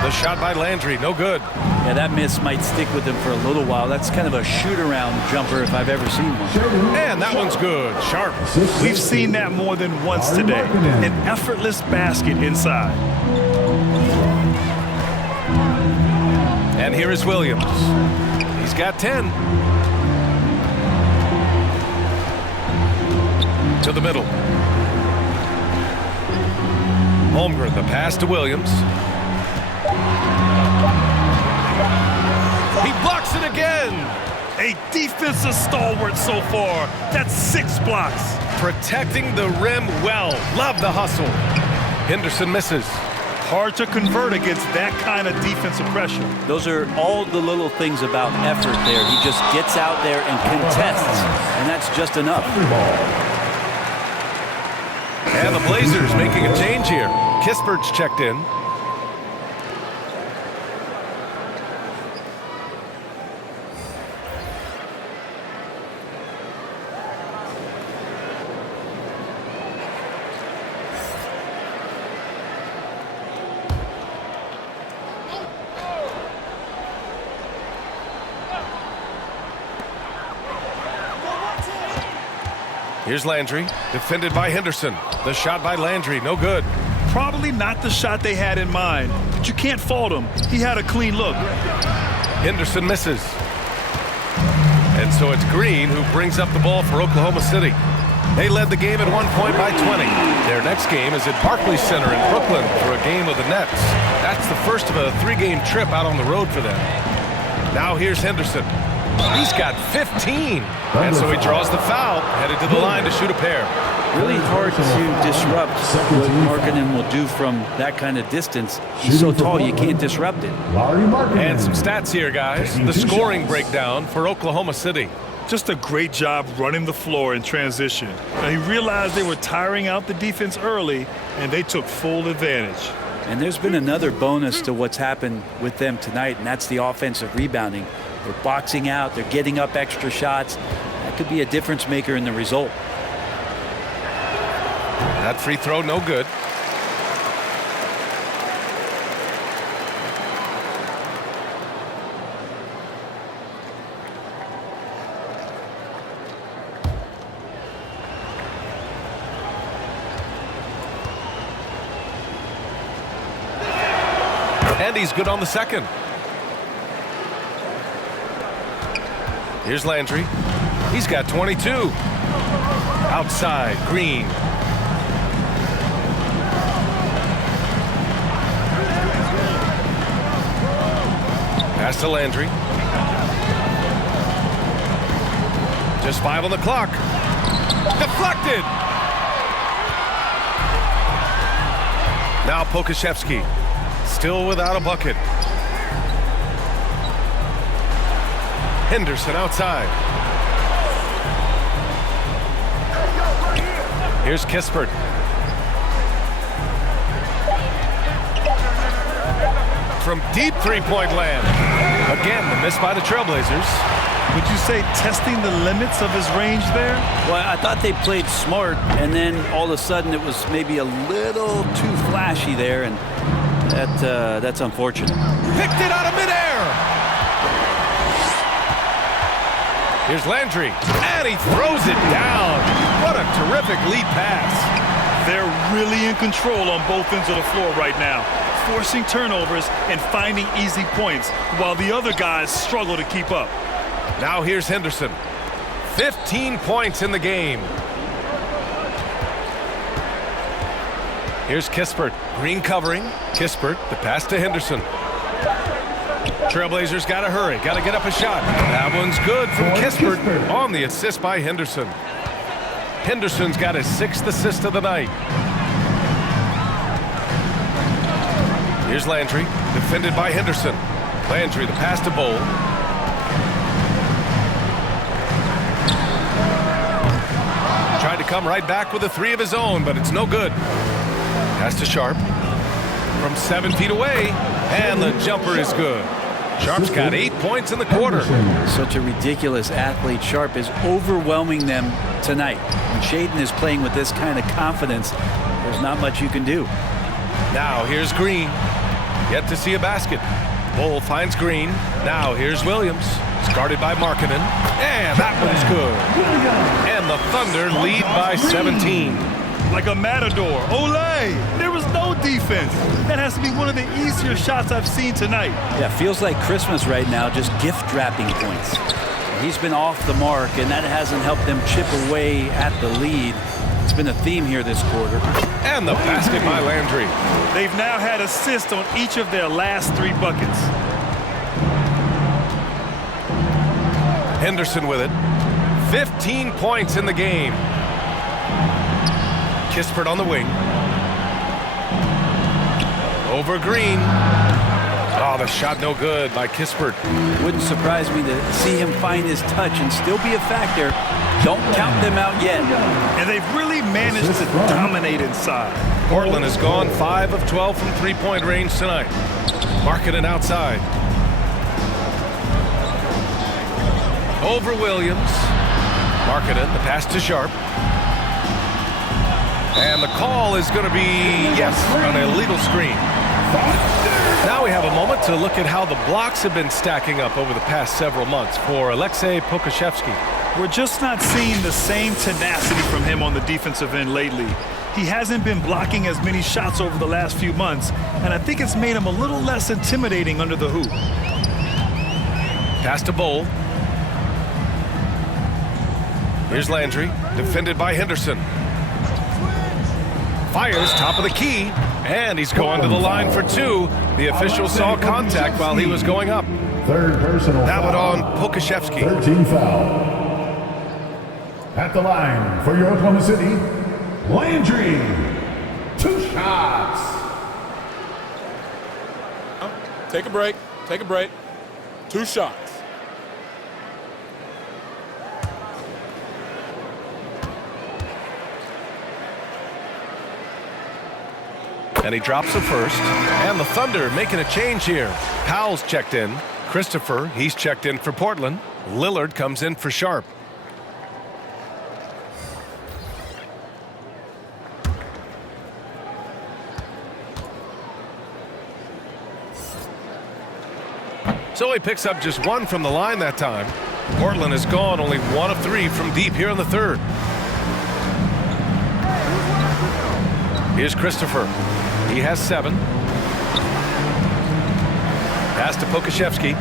the shot by Landry, no good. Yeah, that miss might stick with him for a little while. That's kind of a shoot-around jumper if I've ever seen one. And that one's good, Sharp. We've seen that more than once today. An effortless basket inside. And here is Williams. He's got 10. To the middle. Holmgren, the pass to Williams. He blocks it again. A defensive stalwart so far. That's 6 blocks. Protecting the rim well. Love the hustle. Henderson misses. Hard to convert against that kind of defensive pressure. Those are all the little things about effort there. He just gets out there and contests, and that's just enough. And the Blazers making a change here. Kispert's checked in. Here's Landry, defended by Henderson. The shot by Landry, no good. Probably not the shot they had in mind, but you can't fault him. He had a clean look. Henderson misses. And so it's Green who brings up the ball for Oklahoma City. They led the game at 1 point by 20. Their next game is at Barclays Center in Brooklyn for a game with the Nets. That's the first of a 3-game trip out on the road for them. Now here's Henderson. He's got 15. And so he draws the foul, headed to the line to shoot a pair. Really hard to disrupt what Markkanen will do from that kind of distance. He's so tall, you can't disrupt it. And some stats here, guys. The scoring breakdown for Oklahoma City. Just a great job running the floor in transition. Now, he realized they were tiring out the defense early, and they took full advantage. And there's been another bonus to what's happened with them tonight, and that's the offensive rebounding. They're boxing out, they're getting up extra shots. That could be a difference maker in the result. That free throw, no good. And he's good on the second. Here's Landry. He's got 22. Outside, Green. Pass to Landry. Just 5 on the clock. Deflected. Now Pokusevski. Still without a bucket. Henderson outside. Here's Kispert. From deep three-point land. Again, the miss by the Trailblazers. Would you say testing the limits of his range there? Well, I thought they played smart, and then all of a sudden it was maybe a little too flashy there, and that's unfortunate. Picked it out of midair. Here's Landry, and he throws it down. What a terrific lead pass. They're really in control on both ends of the floor right now, forcing turnovers and finding easy points, while the other guys struggle to keep up. Now here's Henderson. 15 points in the game. Here's Kispert. Green covering. Kispert, the pass to Henderson. Trailblazers got to hurry. Got to get up a shot. That one's good from Kispert on the assist by Henderson. Henderson's got his 6th assist of the night. Here's Landry, defended by Henderson. Landry, the pass to Bowl. Tried to come right back with a 3 of his own, but it's no good. Pass to Sharp. From 7 feet away, and the jumper is good. Sharp's got 8 points in the quarter. Such a ridiculous athlete. Sharp is overwhelming them tonight. When Shaedon is playing with this kind of confidence, there's not much you can do. Now here's Green. Yet to see a basket. Bowl finds Green. Now here's Williams. It's guarded by Markkanen. And that one's good. And the Thunder lead by 17. Like a matador. Olay! There was no defense. That has to be one of the easier shots I've seen tonight. Yeah, feels like Christmas right now, just gift wrapping points. He's been off the mark, and that hasn't helped them chip away at the lead. It's been a theme here this quarter. And the basket by Landry. They've now had assists on each of their last 3 buckets. Henderson with it. 15 points in the game. Kispert on the wing. Over Green. Oh, the shot no good by Kispert. Wouldn't surprise me to see him find his touch and still be a factor. Don't count them out yet. And they've really managed to dominate inside. Portland has gone 5 of 12 from three-point range tonight. Markkanen outside. Over Williams. Markkanen, the pass to Sharp. And the call is going to be, yes, an illegal screen. Now we have a moment to look at how the blocks have been stacking up over the past several months for Aleksej Pokusevski. We're just not seeing the same tenacity from him on the defensive end lately. He hasn't been blocking as many shots over the last few months, and I think it's made him a little less intimidating under the hoop. Pass to Bowl. Here's Landry, defended by Henderson. Fires top of the key, and he's going to the line for two. The official saw contact while he was going up. Third personal That one foul. on Pokashevsky. 13 foul. At the line for your Oklahoma City, Landry. 2 shots. Take a break. Take a break. 2 shots. And he drops the first. And the Thunder making a change here. Powell's checked in. Christopher, he's checked in for Portland. Lillard comes in for Sharp. So he picks up just 1 from the line that time. Portland has gone only 1 of 3 from deep here in the third. Here's Christopher. He has 7. Pass to Pokashevsky.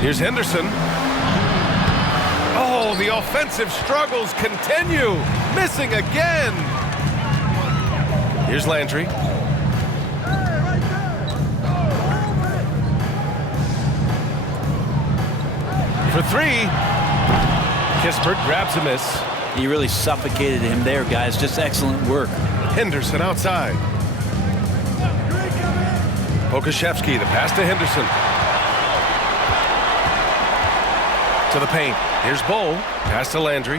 Here's Henderson. Oh, the offensive struggles continue. Missing again. Here's Landry. For 3. Kispert grabs a miss. He really suffocated him there, guys. Just excellent work. Henderson outside. Pokashevsky, the pass to Henderson. To the paint. Here's Bowl. Pass to Landry.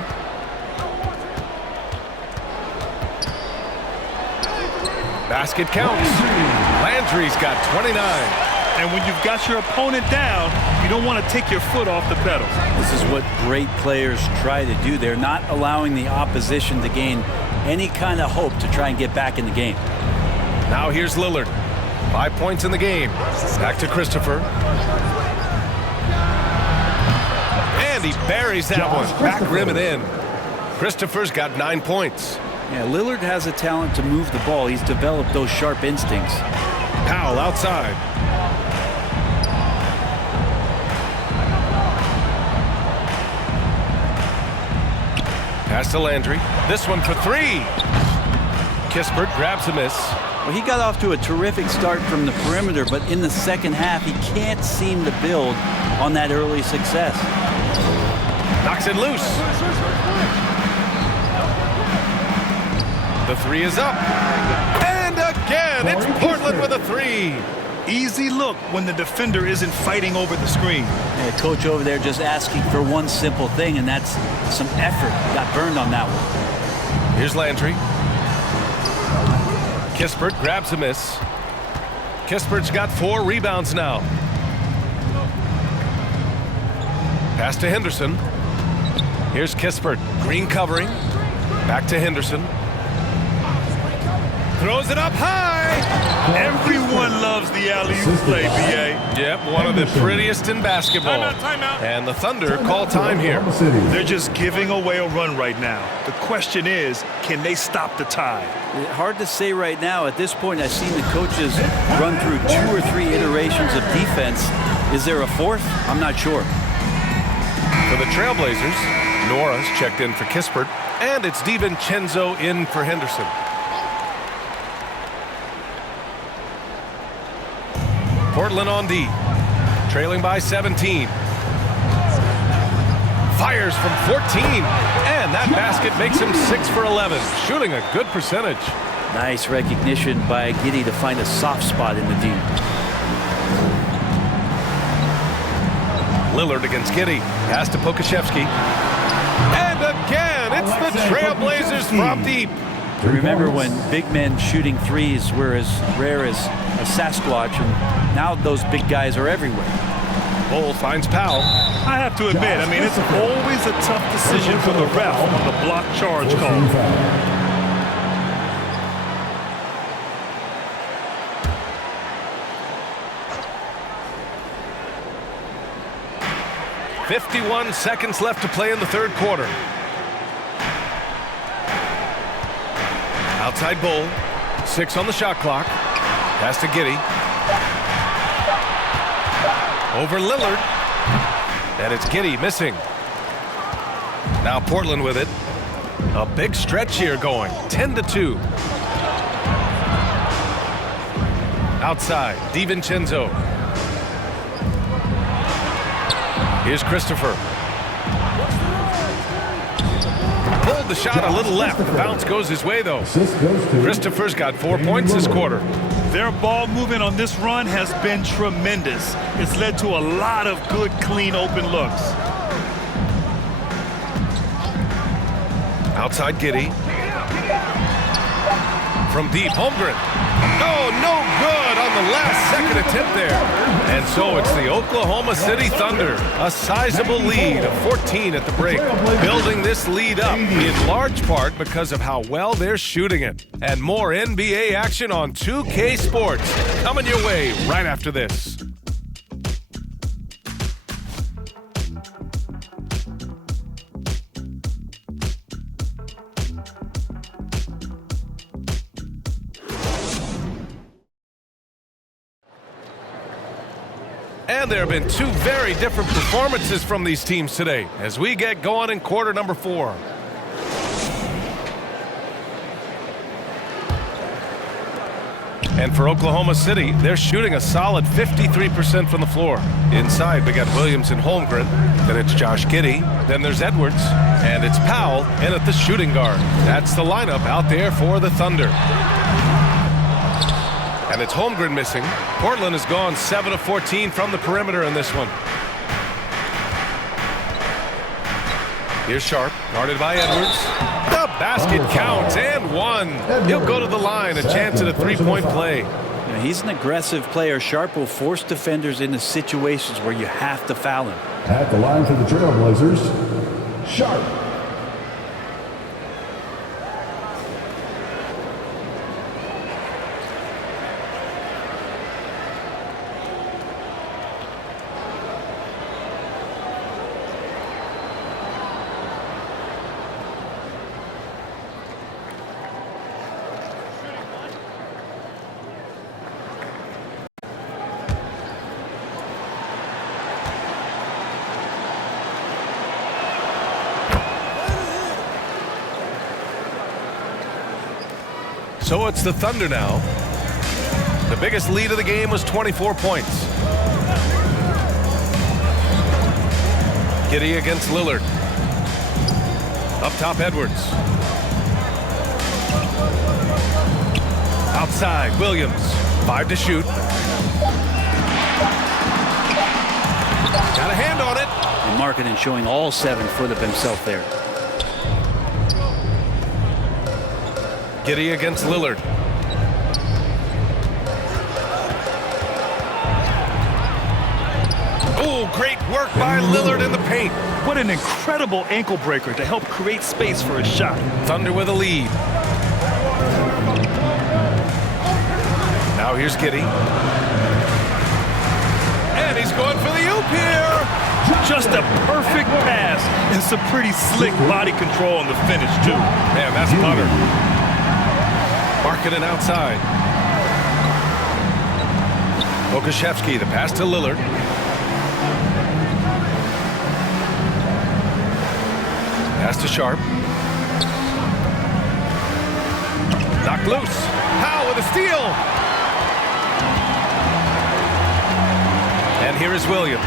Basket counts. Landry's got 29. And when you've got your opponent down, you don't want to take your foot off the pedal. This is what great players try to do. They're not allowing the opposition to gain any kind of hope to try and get back in the game. Now here's Lillard. 5 points in the game. Back to Christopher. And he buries that one. Back rim and in. Christopher's got 9 points. Yeah, Lillard has a talent to move the ball. He's developed those sharp instincts. Powell outside. Pass to Landry. This one for 3. Kispert grabs a miss. Well, he got off to a terrific start from the perimeter, but in the second half, he can't seem to build on that early success. Knocks it loose. The 3 is up. And again, it's Portland with a 3. Easy look when the defender isn't fighting over the screen. Yeah, coach over there just asking for one simple thing, and that's some effort. Got burned on that one. Here's Landry. Kispert grabs a miss. Kispert's got 4 rebounds now. Pass to Henderson. Here's Kispert. Green covering. Back to Henderson. Throws it up high. Everyone loves the alley-oop play, B.A. Yep, one of the prettiest in basketball. Timeout. And the Thunder call time here. They're just giving away a run right now. The question is, can they stop the tide? Hard to say right now. At this point, I've seen the coaches run through 2 or 3 iterations of defense. Is there a 4th? I'm not sure. For the Trailblazers, Nora's checked in for Kispert, and it's DiVincenzo in for Henderson. Portland on D, trailing by 17. Fires from 14, and that basket makes him 6 for 11, shooting a good percentage. Nice recognition by Giddey to find a soft spot in the D. Lillard against Giddey. Pass to Pokashevsky. And again, it's the Trailblazers from deep. Remember when big men shooting threes were as rare as a Sasquatch, and now those big guys are everywhere. Bowl finds Powell. I have to admit, it's always a tough decision for the ref on the block charge call. 51 seconds left to play in the third quarter. Outside Bull. 6 on the shot clock. Pass to Giddey. Over Lillard. And it's Giddey missing. Now Portland with it. A big stretch here going. 10-2. Outside, DiVincenzo. Here's Christopher. Pulled the shot a little left. The bounce goes his way, though. Christopher's got 4 points this quarter. Their ball movement on this run has been tremendous. It's led to a lot of good, clean, open looks. Outside Giddey. From deep, Holmgren. Oh, no good on the last second attempt there. And so it's the Oklahoma City Thunder. A sizable lead of 14 at the break. Building this lead up in large part because of how well they're shooting it. And more NBA action on 2K Sports coming your way right after this. And there have been 2 very different performances from these teams today as we get going in quarter number 4. And for Oklahoma City, they're shooting a solid 53% from the floor. Inside, we got Williams and Holmgren. Then it's Josh Giddey. Then there's Edwards. And it's Powell in at the shooting guard. That's the lineup out there for the Thunder. And it's Holmgren missing. Portland has gone 7 of 14 from the perimeter in this one. Here's Sharp, guarded by Edwards. The basket counts and 1. He'll go to the line, a chance at a 3-point play. Now, he's an aggressive player. Sharp will force defenders into situations where you have to foul him. At the line for the Trailblazers, Sharp. So it's the Thunder now. The biggest lead of the game was 24 points. Giddey against Lillard. Up top, Edwards. Outside, Williams. 5 to shoot. Got a hand on it. And Markkanen showing all 7 foot of himself there. Giddey against Lillard. Oh, great work by Lillard in the paint. What an incredible ankle breaker to help create space for a shot. Thunder with a lead. Now here's Giddey. And he's going for the oop here. Just a perfect pass and some pretty slick body control on the finish, too. Man, that's butter. Markkanen outside. Okashevsky, the pass to Lillard. Pass to Sharp. Knocked loose. Powell with a steal. And here is Williams.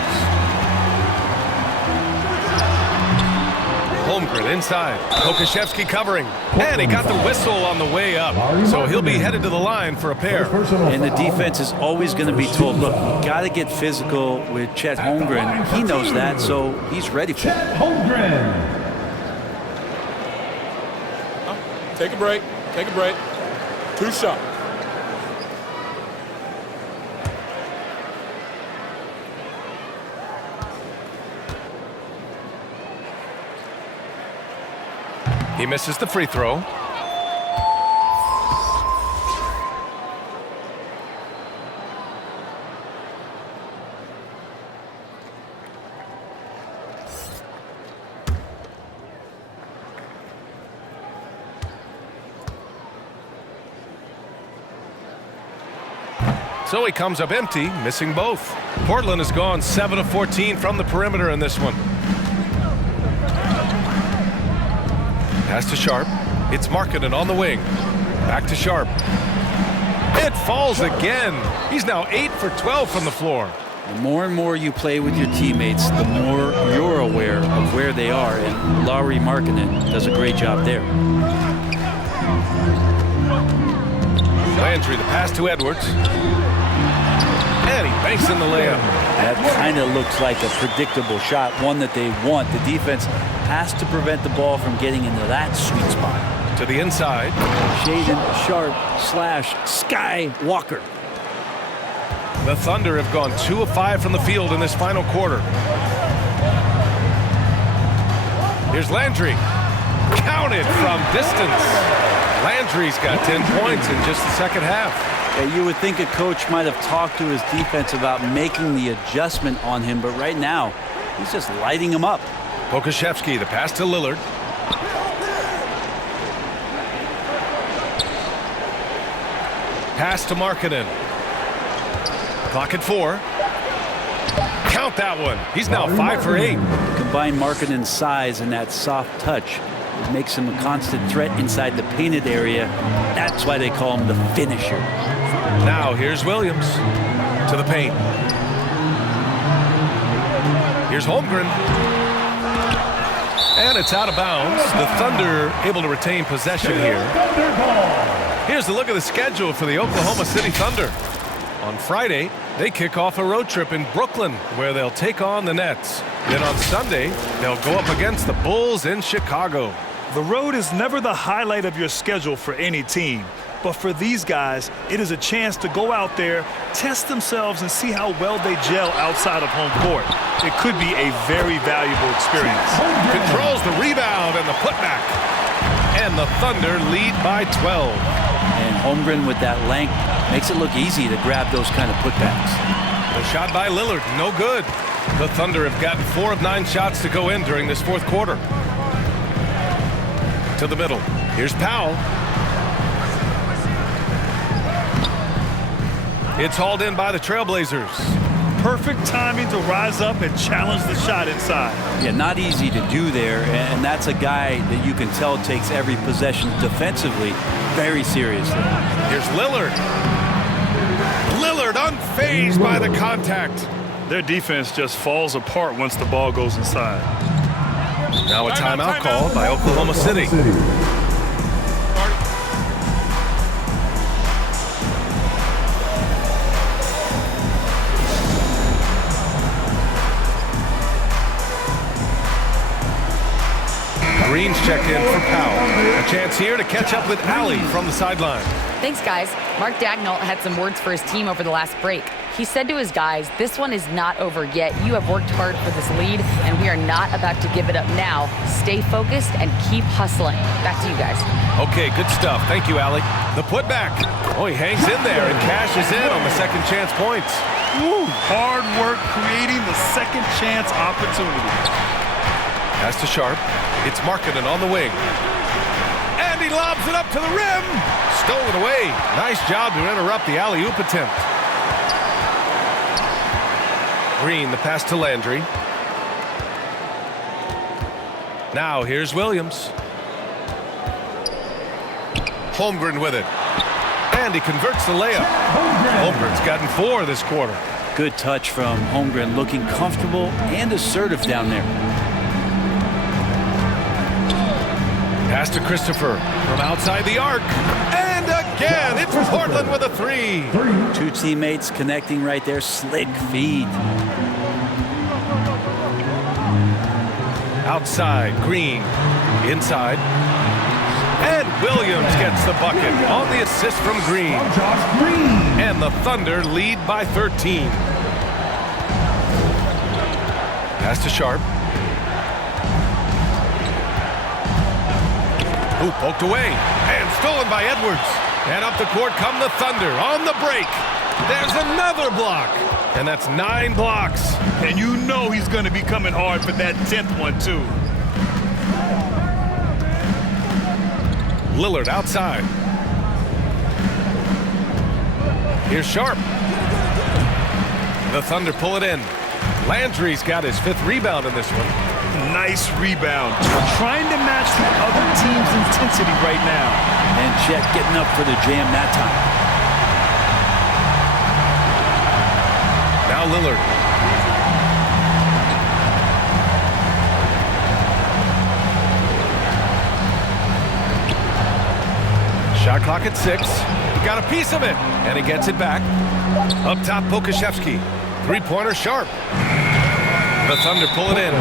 Holmgren inside. Okashevsky covering. And he got the whistle on the way up. So he'll be headed to the line for a pair. And the defense is always going to be told, look, you got to get physical with Chet Holmgren. He knows that, so he's ready for it. Chet Holmgren. Take a break. Take a break. 2 shots. He misses the free throw. So he comes up empty, missing both. Portland has gone 7 of 14 from the perimeter in this one. Pass to Sharp. It's Markkanen on the wing. Back to Sharp. It falls again. He's now 8 for 12 from the floor. The more and more you play with your teammates, the more you're aware of where they are, and Lauri Markkanen does a great job there. Landry, the pass to Edwards. And he banks in the layup. That kind of looks like a predictable shot, one that they want. The defense has to prevent the ball from getting into that sweet spot. To the inside. Shaedon Sharpe / Skywalker. The Thunder have gone 2 of 5 from the field in this final quarter. Here's Landry. Counted from distance. Landry's got 10 points in just the second half. Yeah, you would think a coach might have talked to his defense about making the adjustment on him, but right now, he's just lighting him up. Pokusevski, the pass to Lillard. Pass to Markkanen. Clock at 4. Count that one. He's now 5 for 8. Combine Markkanen's size and that soft touch. It makes him a constant threat inside the painted area. That's why they call him the finisher. Now here's Williams to the paint. Here's Holmgren. And it's out of bounds. The Thunder able to retain possession here. Here's a look at the schedule for the Oklahoma City Thunder. On Friday, they kick off a road trip in Brooklyn, where they'll take on the Nets. Then on Sunday, they'll go up against the Bulls in Chicago. The road is never the highlight of your schedule for any team. But for these guys, it is a chance to go out there, test themselves, and see how well they gel outside of home court. It could be a very valuable experience. Controls the rebound and the putback. And the Thunder lead by 12. And Holmgren with that length makes it look easy to grab those kind of putbacks. The shot by Lillard, no good. The Thunder have gotten 4 of 9 shots to go in during this fourth quarter. To the middle. Here's Powell. It's hauled in by the Trailblazers. Perfect timing to rise up and challenge the shot inside. Yeah, not easy to do there, and that's a guy that you can tell takes every possession defensively very seriously. Here's Lillard. Lillard unfazed by the contact. Their defense just falls apart once the ball goes inside. Now a timeout called by Oklahoma City. Green's checked in for Powell. A chance here to catch up with Allie from the sideline. Thanks, guys. Mark Daigneault had some words for his team over the last break. He said to his guys, this one is not over yet. You have worked hard for this lead, and we are not about to give it up now. Stay focused and keep hustling. Back to you guys. Okay, good stuff. Thank you, Allie. The putback. Oh, he hangs in there and cashes in on the second chance points. Woo, hard work creating the second chance opportunity. Pass to Sharp. It's Markkanen on the wing. And he lobs it up to the rim. Stolen away. Nice job to interrupt the alley-oop attempt. Green, the pass to Landry. Now here's Williams. Holmgren with it. And he converts the layup. Holmgren's gotten 4 this quarter. Good touch from Holmgren, looking comfortable and assertive down there. Pass to Christopher from outside the arc. And again, it's Portland with a 3. 2 teammates connecting right there. Slick feed. Outside, Green. Inside. And Williams gets the bucket on the assist from Green. And the Thunder lead by 13. Pass to Sharp. Ooh, poked away. And stolen by Edwards. And up the court come the Thunder on the break. There's another block. And that's 9 blocks. And you know he's going to be coming hard for that 10th one, too. Lillard outside. Here's Sharp. The Thunder pull it in. Landry's got his 5th rebound in this one. Nice rebound. Trying to match the other team's intensity right now. And Chet getting up for the jam that time. Now Lillard. Shot clock at 6. He got a piece of it, and he gets it back. Up top, Pokusevski. Three-pointer sharp. The Thunder pull it in.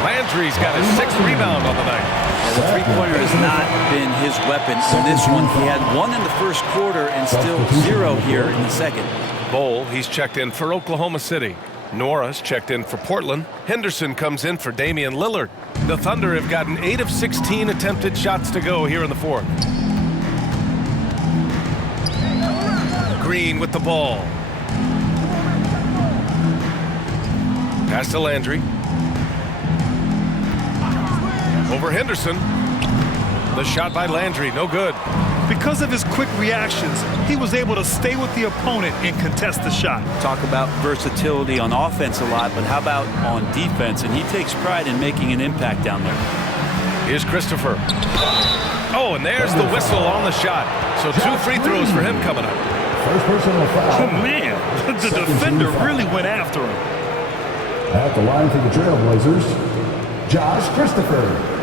Landry's got his 6th rebound on the night. And the three-pointer has not been his weapon in this one. He had 1 in the first quarter and still 0 here in the second. Bol, he's checked in for Oklahoma City. Nora's checked in for Portland. Henderson comes in for Damian Lillard. The Thunder have gotten 8 of 16 attempted shots to go here in the 4th. Green with the ball. Pass to Landry. Over Henderson. The shot by Landry, no good. Because of his quick reactions, he was able to stay with the opponent and contest the shot. Talk about versatility on offense a lot, but how about on defense? And he takes pride in making an impact down there. Here's Christopher. Oh, and there's the whistle on the shot. So 2 free throws for him coming up. First personal foul. Oh, man, the defender really went after him. At the line for the Trailblazers, Josh Christopher.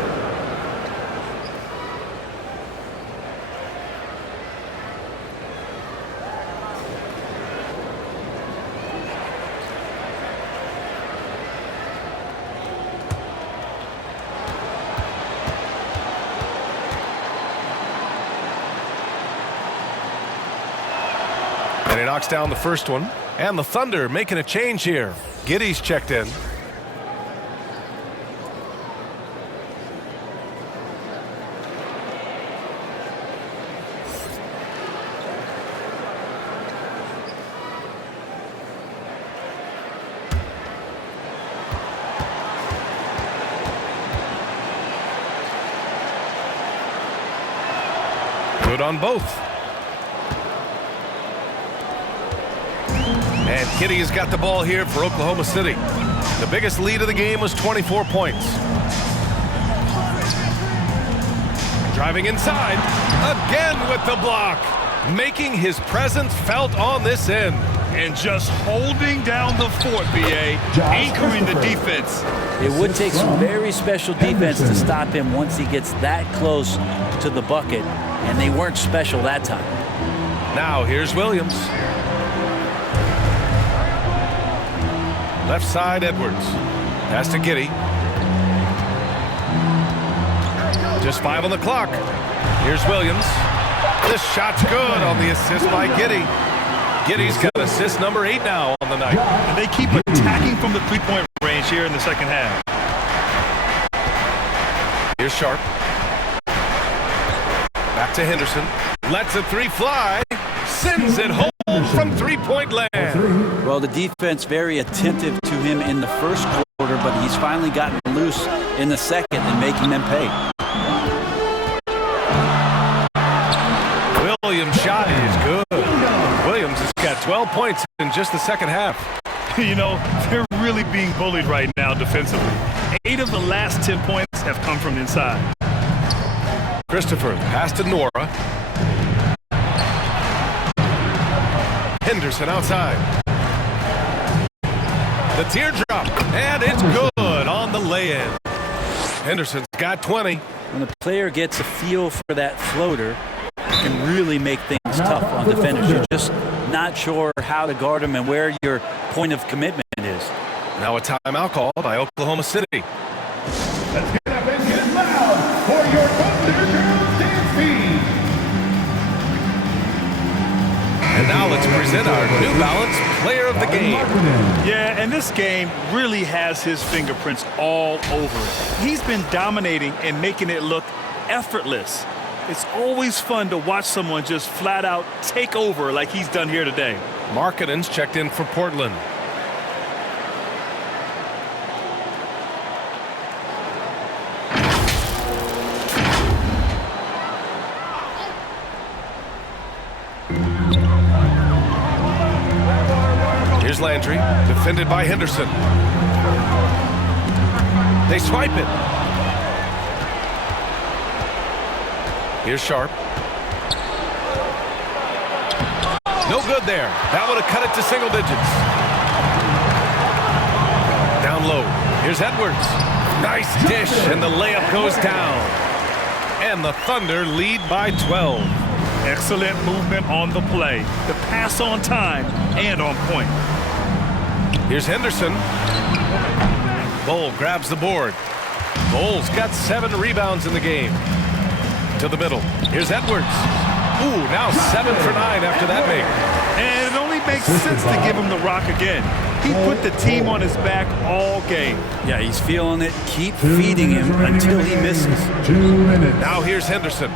And he knocks down the first one. And the Thunder making a change here. Giddey's checked in. Good on both. And Giddey has got the ball here for Oklahoma City. The biggest lead of the game was 24 points. Driving inside. Again with the block. Making his presence felt on this end. And just holding down the fort, B.A. Anchoring the defense. It would take some very special defense to stop him once he gets that close to the bucket. And they weren't special that time. Now here's Williams. Left side, Edwards. Pass to Giddey. Just 5 on the clock. Here's Williams. This shot's good on the assist by Giddey. Giddey's got assist number 8 now on the night. And they keep attacking from the three-point range here in the second half. Here's Sharp. Back to Henderson. Lets a 3 fly. Sends it home from three-point land. Well, the defense very attentive to him in the first quarter, but he's finally gotten loose in the second and making them pay. Williams' shot is good. Williams has got 12 points in just the second half. You know, they're really being bullied right now defensively. 8 of the last 10 points have come from inside. Christopher, pass to Nora. Henderson outside. The teardrop, and it's good on the lay-in. Henderson's got 20. When the player gets a feel for that floater, it can really make things tough on defenders. You're just not sure how to guard them and where your point of commitment is. Now a timeout call by Oklahoma City. Let's get up and get loud for your Thunder Girls Dance Team. And now let's present our New Balance Player of the Game. Yeah, and this game really has his fingerprints all over it. He's been dominating and making it look effortless. It's always fun to watch someone just flat out take over like he's done here today. Markkanen's checked in for Portland. Here's Here's Landry, defended by Henderson. They swipe it. Here's Sharp. No good there. That would have cut it to single digits. Down low. Here's Edwards. Nice dish, and the layup goes down. And the Thunder lead by 12. Excellent movement on the play. The pass on time and on point. Here's Henderson. Bol grabs the board. Bol's got 7 rebounds in the game. To the middle. Here's Edwards. Ooh, now 7 for 9 after that make. And it only makes sense to give him the rock again. He put the team on his back all game. Yeah, he's feeling it. Keep feeding him until he misses. 2 minutes. Now here's Henderson.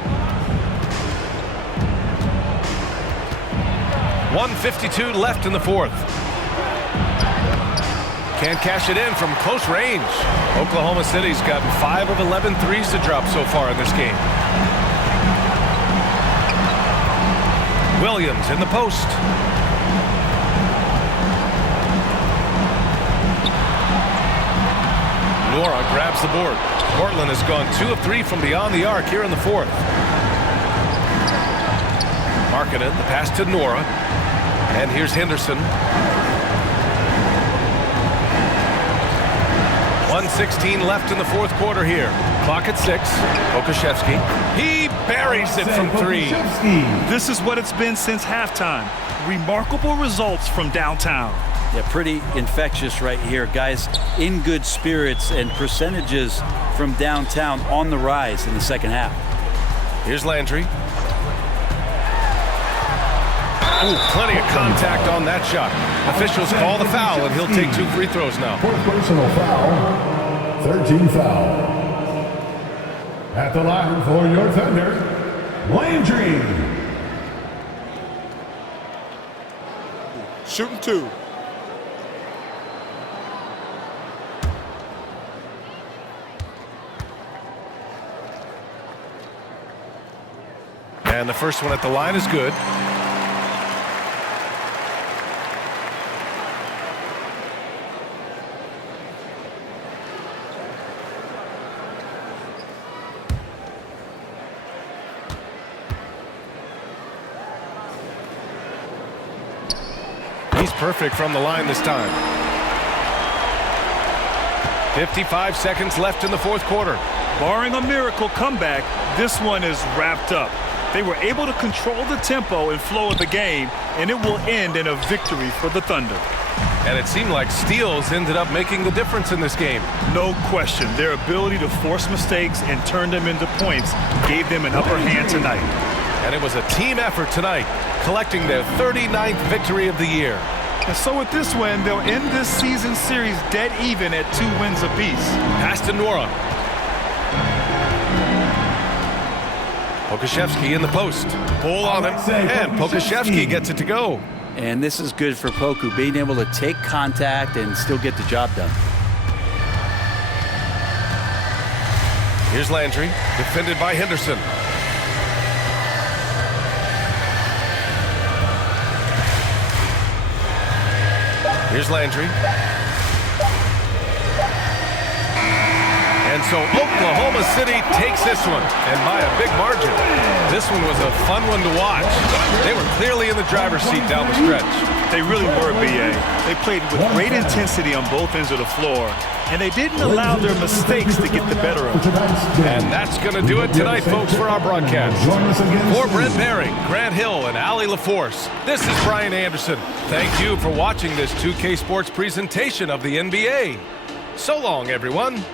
1:52 left in the fourth. Can't cash it in from close range. Oklahoma City's gotten 5 of 11 threes to drop so far in this game. Williams in the post. Nora grabs the board. Portland has gone 2 of 3 from beyond the arc here in the fourth. Markkanen, the pass to Nora. And here's Henderson. 1:16 left in the fourth quarter here. Clock at 6. Pokusevski. He buries it from 3. This is what it's been since halftime. Remarkable results from downtown. Yeah, pretty infectious right here. Guys in good spirits, and percentages from downtown on the rise in the second half. Here's Landry. Ooh, plenty of contact on that shot. Officials call the foul, and he'll take 2 free throws now. Fourth personal foul. 13th foul. At the line for your Thunder, Landry. Shooting 2. And the first one at the line is good. He's perfect from the line this time. 55 seconds left in the fourth quarter. Barring a miracle comeback, this one is wrapped up. They were able to control the tempo and flow of the game, and it will end in a victory for the Thunder. And it seemed like steals ended up making the difference in this game. No question. Their ability to force mistakes and turn them into points gave them an upper hand tonight. And it was a team effort tonight, collecting their 39th victory of the year. And so with this win, they'll end this season series dead even at 2 wins apiece. Pass to Nora. Pokusevski in the post. Pull on him, and Pokusevski gets it to go. And this is good for Poku, being able to take contact and still get the job done. Here's Landry, defended by Henderson. Here's Landry. And so Oklahoma City takes this one, and by a big margin. This one was a fun one to watch. They were clearly in the driver's seat down the stretch. They really were, B.A. They played with great intensity on both ends of the floor, and they didn't allow their mistakes to get the better of them. And that's going to do it tonight, folks, for our broadcast. For Brent Barry, Grant Hill, and Allie LaForce, this is Brian Anderson. Thank you for watching this 2K Sports presentation of the NBA. So long, everyone.